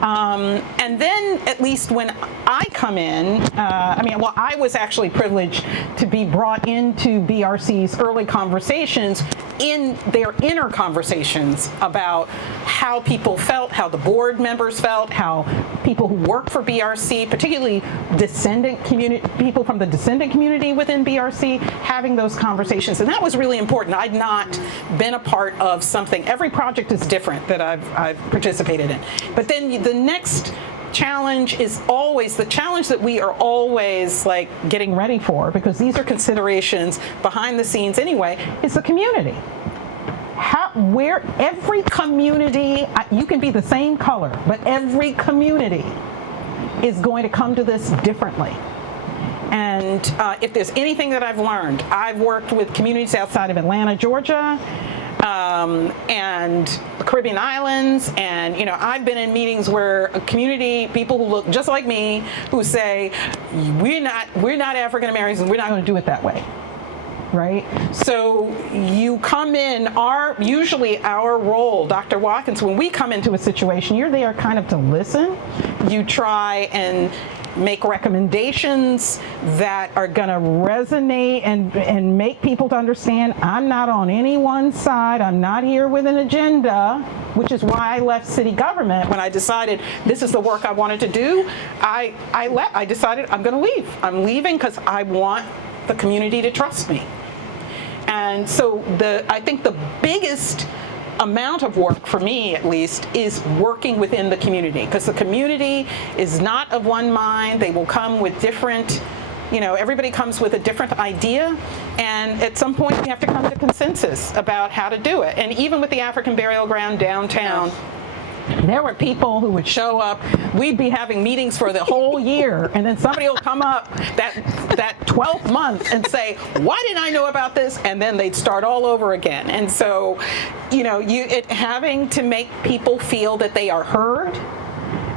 And then, at least when I come in, I was actually privileged to be brought into BRC's early conversations, in their inner conversations about how people felt, how the board members felt, how people who work for BRC, particularly people from the descendant community within BRC, having those conversations. And that was really important. I'd not been a part of something. Every project is different that I've participated in. But then the next challenge is always the challenge that we are always like getting ready for, because these are considerations behind the scenes anyway, is the community. Where every community, you can be the same color, but every community is going to come to this differently. And if there's anything that I've learned, I've worked with communities outside of Atlanta, Georgia, and the Caribbean islands, and I've been in meetings where a community, people who look just like me, who say we're not African Americans and we're not going to do it that way, right? So you come in, usually our role, Dr. Watkins, when we come into a situation, you're there kind of to listen. You try and make recommendations that are going to resonate and make people to understand I'm not on any one side. I'm not here with an agenda, which is why I left city government. When I decided this is the work I wanted to do, I decided I'm going to leave. I'm leaving because I want the community to trust me. And so I think the biggest amount of work, for me at least, is working within the community, because the community is not of one mind. They will come with different everybody comes with a different idea, and at some point we have to come to consensus about how to do it. And even with the African burial ground downtown, there were people who would show up. We'd be having meetings for the whole year, and then somebody will come up that 12th month and say, "Why didn't I know about this?" And then they'd start all over again. And so, having to make people feel that they are heard,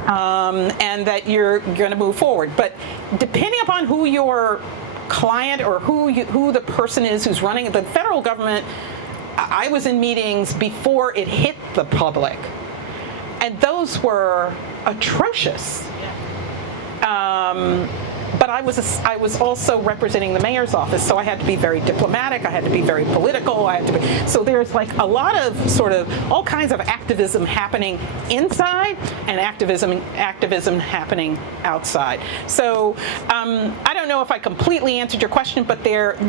and that you're going to move forward. But depending upon who your client or who the person is who's running it, the federal government, I was in meetings before it hit the public. And those were atrocious. But I was also representing the mayor's office, so I had to be very diplomatic. I had to be very political. So there's like a lot of sort of all kinds of activism happening inside and activism happening outside. So I don't know if I completely answered your question, but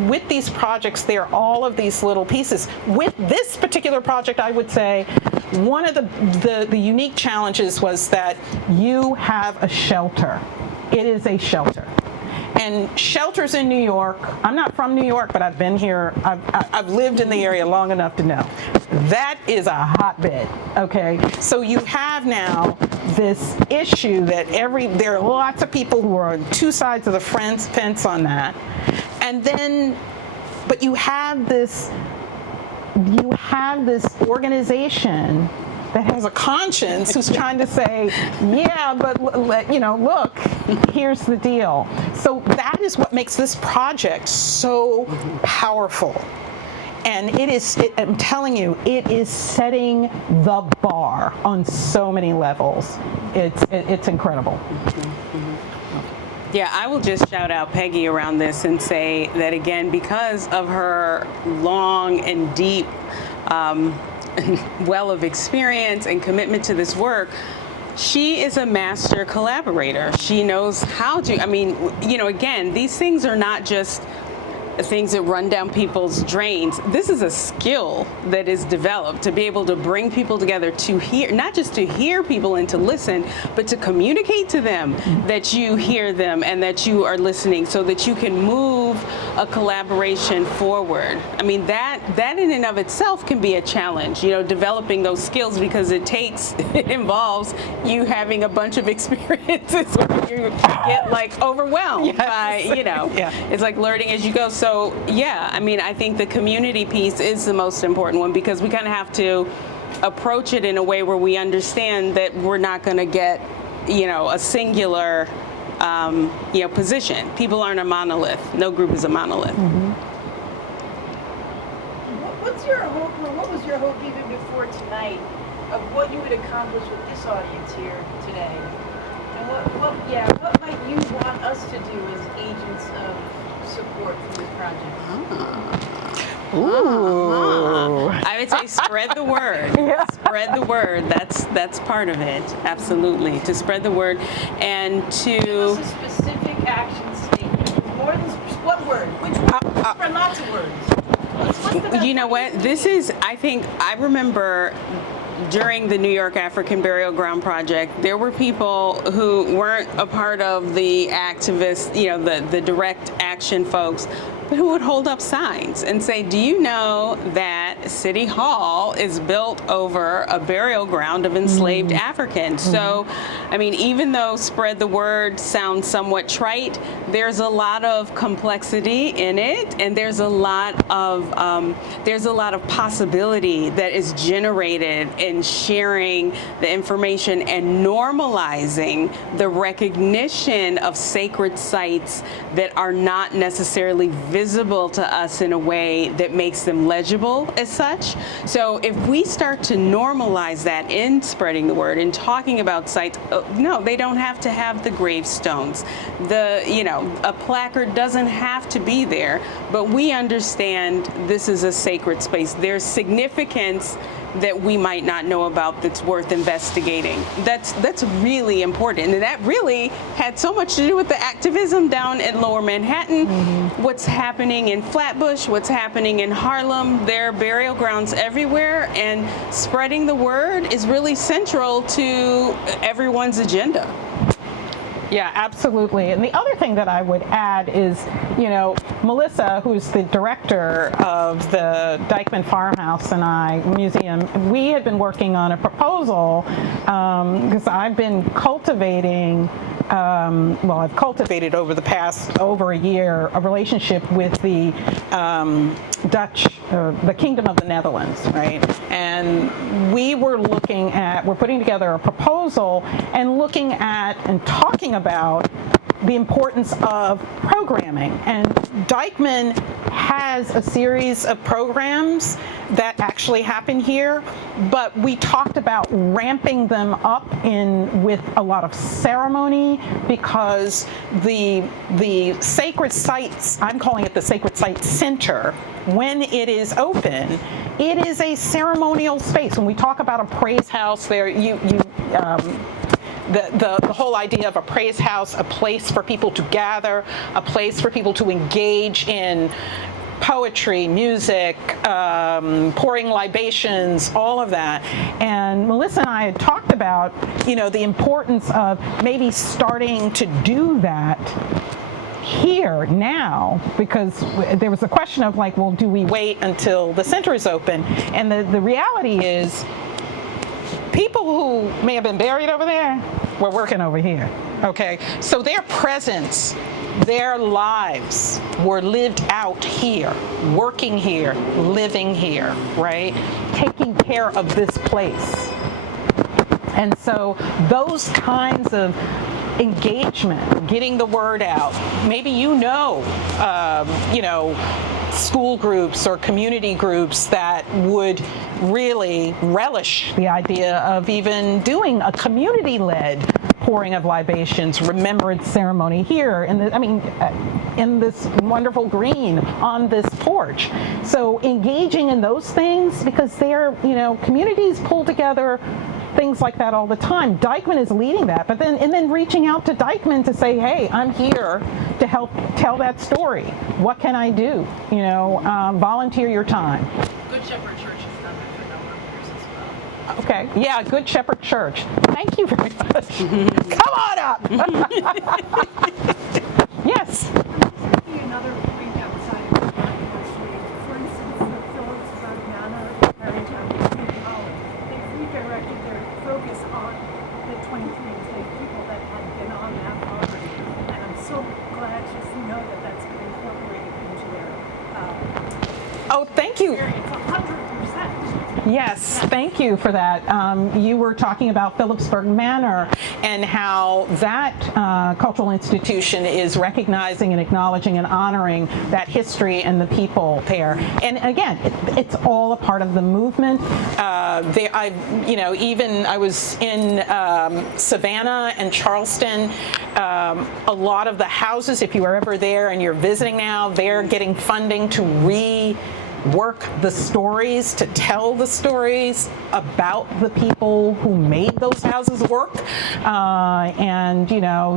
with these projects, there are all of these little pieces. With this particular project, I would say one of the unique challenges was that you have a shelter. It is a shelter. And shelters in New York, I'm not from New York, but I've been here, I've lived in the area long enough to know. That is a hotbed, okay? So you have now this issue that there are lots of people who are on two sides of the fence on that. And then, but you have this organization that has a conscience who's trying to say, yeah, but look, here's the deal. So that is what makes this project so powerful. And I'm telling you, it is setting the bar on so many levels. It's incredible. Yeah, I will just shout out Peggy around this and say that again, because of her long and deep well of experience and commitment to this work, she is a master collaborator. She knows how to, again, these things are not just things that run down people's drains. This is a skill that is developed to be able to bring people together to hear, not just to hear people and to listen, but to communicate to them that you hear them and that you are listening so that you can move a collaboration forward. That in and of itself can be a challenge, developing those skills, because it involves you having a bunch of experiences where you get like overwhelmed by, it's like learning as you go. So yeah, I think the community piece is the most important one, because we kind of have to approach it in a way where we understand that we're not going to get, a singular, position. People aren't a monolith. No group is a monolith. Mm-hmm. What was your hope even before tonight of what you would accomplish with this audience here today? And what might you want us to do as agents of support for this project? Ooh. I would say spread the word. Yeah. Spread the word. That's part of it. Absolutely. To spread the word and to Give us a specific action statement. More than what word? Which word? For lots of words. You know what? I remember during the New York African Burial Ground Project, there were people who weren't a part of the activists, the direct action folks, but who would hold up signs and say, do you know that City Hall is built over a burial ground of enslaved Africans? So, even though spread the word sounds somewhat trite, there's a lot of complexity in it, and there's a lot of possibility that is generated in sharing the information and normalizing the recognition of sacred sites that are not necessarily visible to us in a way that makes them legible as such. So if we start to normalize that in spreading the word and talking about sites, no, they don't have to have the gravestones. A placard doesn't have to be there, but we understand this is a sacred space. There's significance that we might not know about that's worth investigating. That's really important. And that really had so much to do with the activism down in Lower Manhattan, what's happening in Flatbush, what's happening in Harlem. There are burial grounds everywhere, and spreading the word is really central to everyone's agenda. Yeah, absolutely. And the other thing that I would add is, Melissa, who's the director of the Dyckman Farmhouse and I Museum, we had been working on a proposal because I've been cultivating, I've cultivated over the past over a year a relationship with the Dutch, the Kingdom of the Netherlands, right? And we're putting together a proposal and looking at and talking about the importance of programming. And Dyckman has a series of programs that actually happen here, but we talked about ramping them up with a lot of ceremony, because the sacred sites, I'm calling it the Sacred Site Center, when it is open, it is a ceremonial space. When we talk about a praise house there, the whole idea of a praise house, a place for people to gather, a place for people to engage in poetry, music, pouring libations, all of that. And Melissa and I had talked about, the importance of maybe starting to do that here now, because there was a question of like, well, do we wait until the center is open? And the reality is, people who may have been buried over there were working over here, okay? So their presence, their lives were lived out here, working here, living here, right? Taking care of this place. And so those kinds of engagement, getting the word out, maybe school groups or community groups that would really relish the idea of even doing a community-led pouring of libations, remembrance ceremony here in this wonderful green on this porch. So engaging in those things, because they're, communities pull together things like that all the time. Dyckman is leading that, but then reaching out to Dyckman to say, hey, I'm here to help tell that story. What can I do? Volunteer your time. Good Shepherd Church has done that for a number of years as well. Okay, yeah, Good Shepherd Church. Thank you very much. Come on up. Yes. Maybe another point outside of the history. For instance, the Phillips Manor, Barrington, and Holland, they've redirected their focus on the 23 enslaved people that had been on that property. And I'm so glad to know that that's been incorporated into their Oh, thank you. experience 100%. Yes, thank you for that. You were talking about Phillipsburg Manor and how that cultural institution is recognizing and acknowledging and honoring that history and the people there. And again, it's all a part of the movement. I was in Savannah and Charleston. A lot of the houses, if you are ever there and you're visiting now, they're getting funding to rework the stories, to tell the stories about the people who made those houses work. And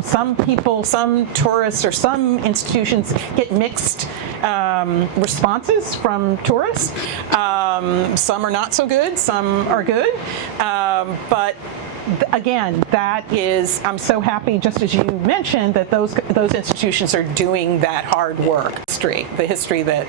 some people, some tourists or some institutions get mixed responses from tourists. Some are not so good, some are good. But again, that is, I'm so happy, just as you mentioned, that those institutions are doing that hard work. The history that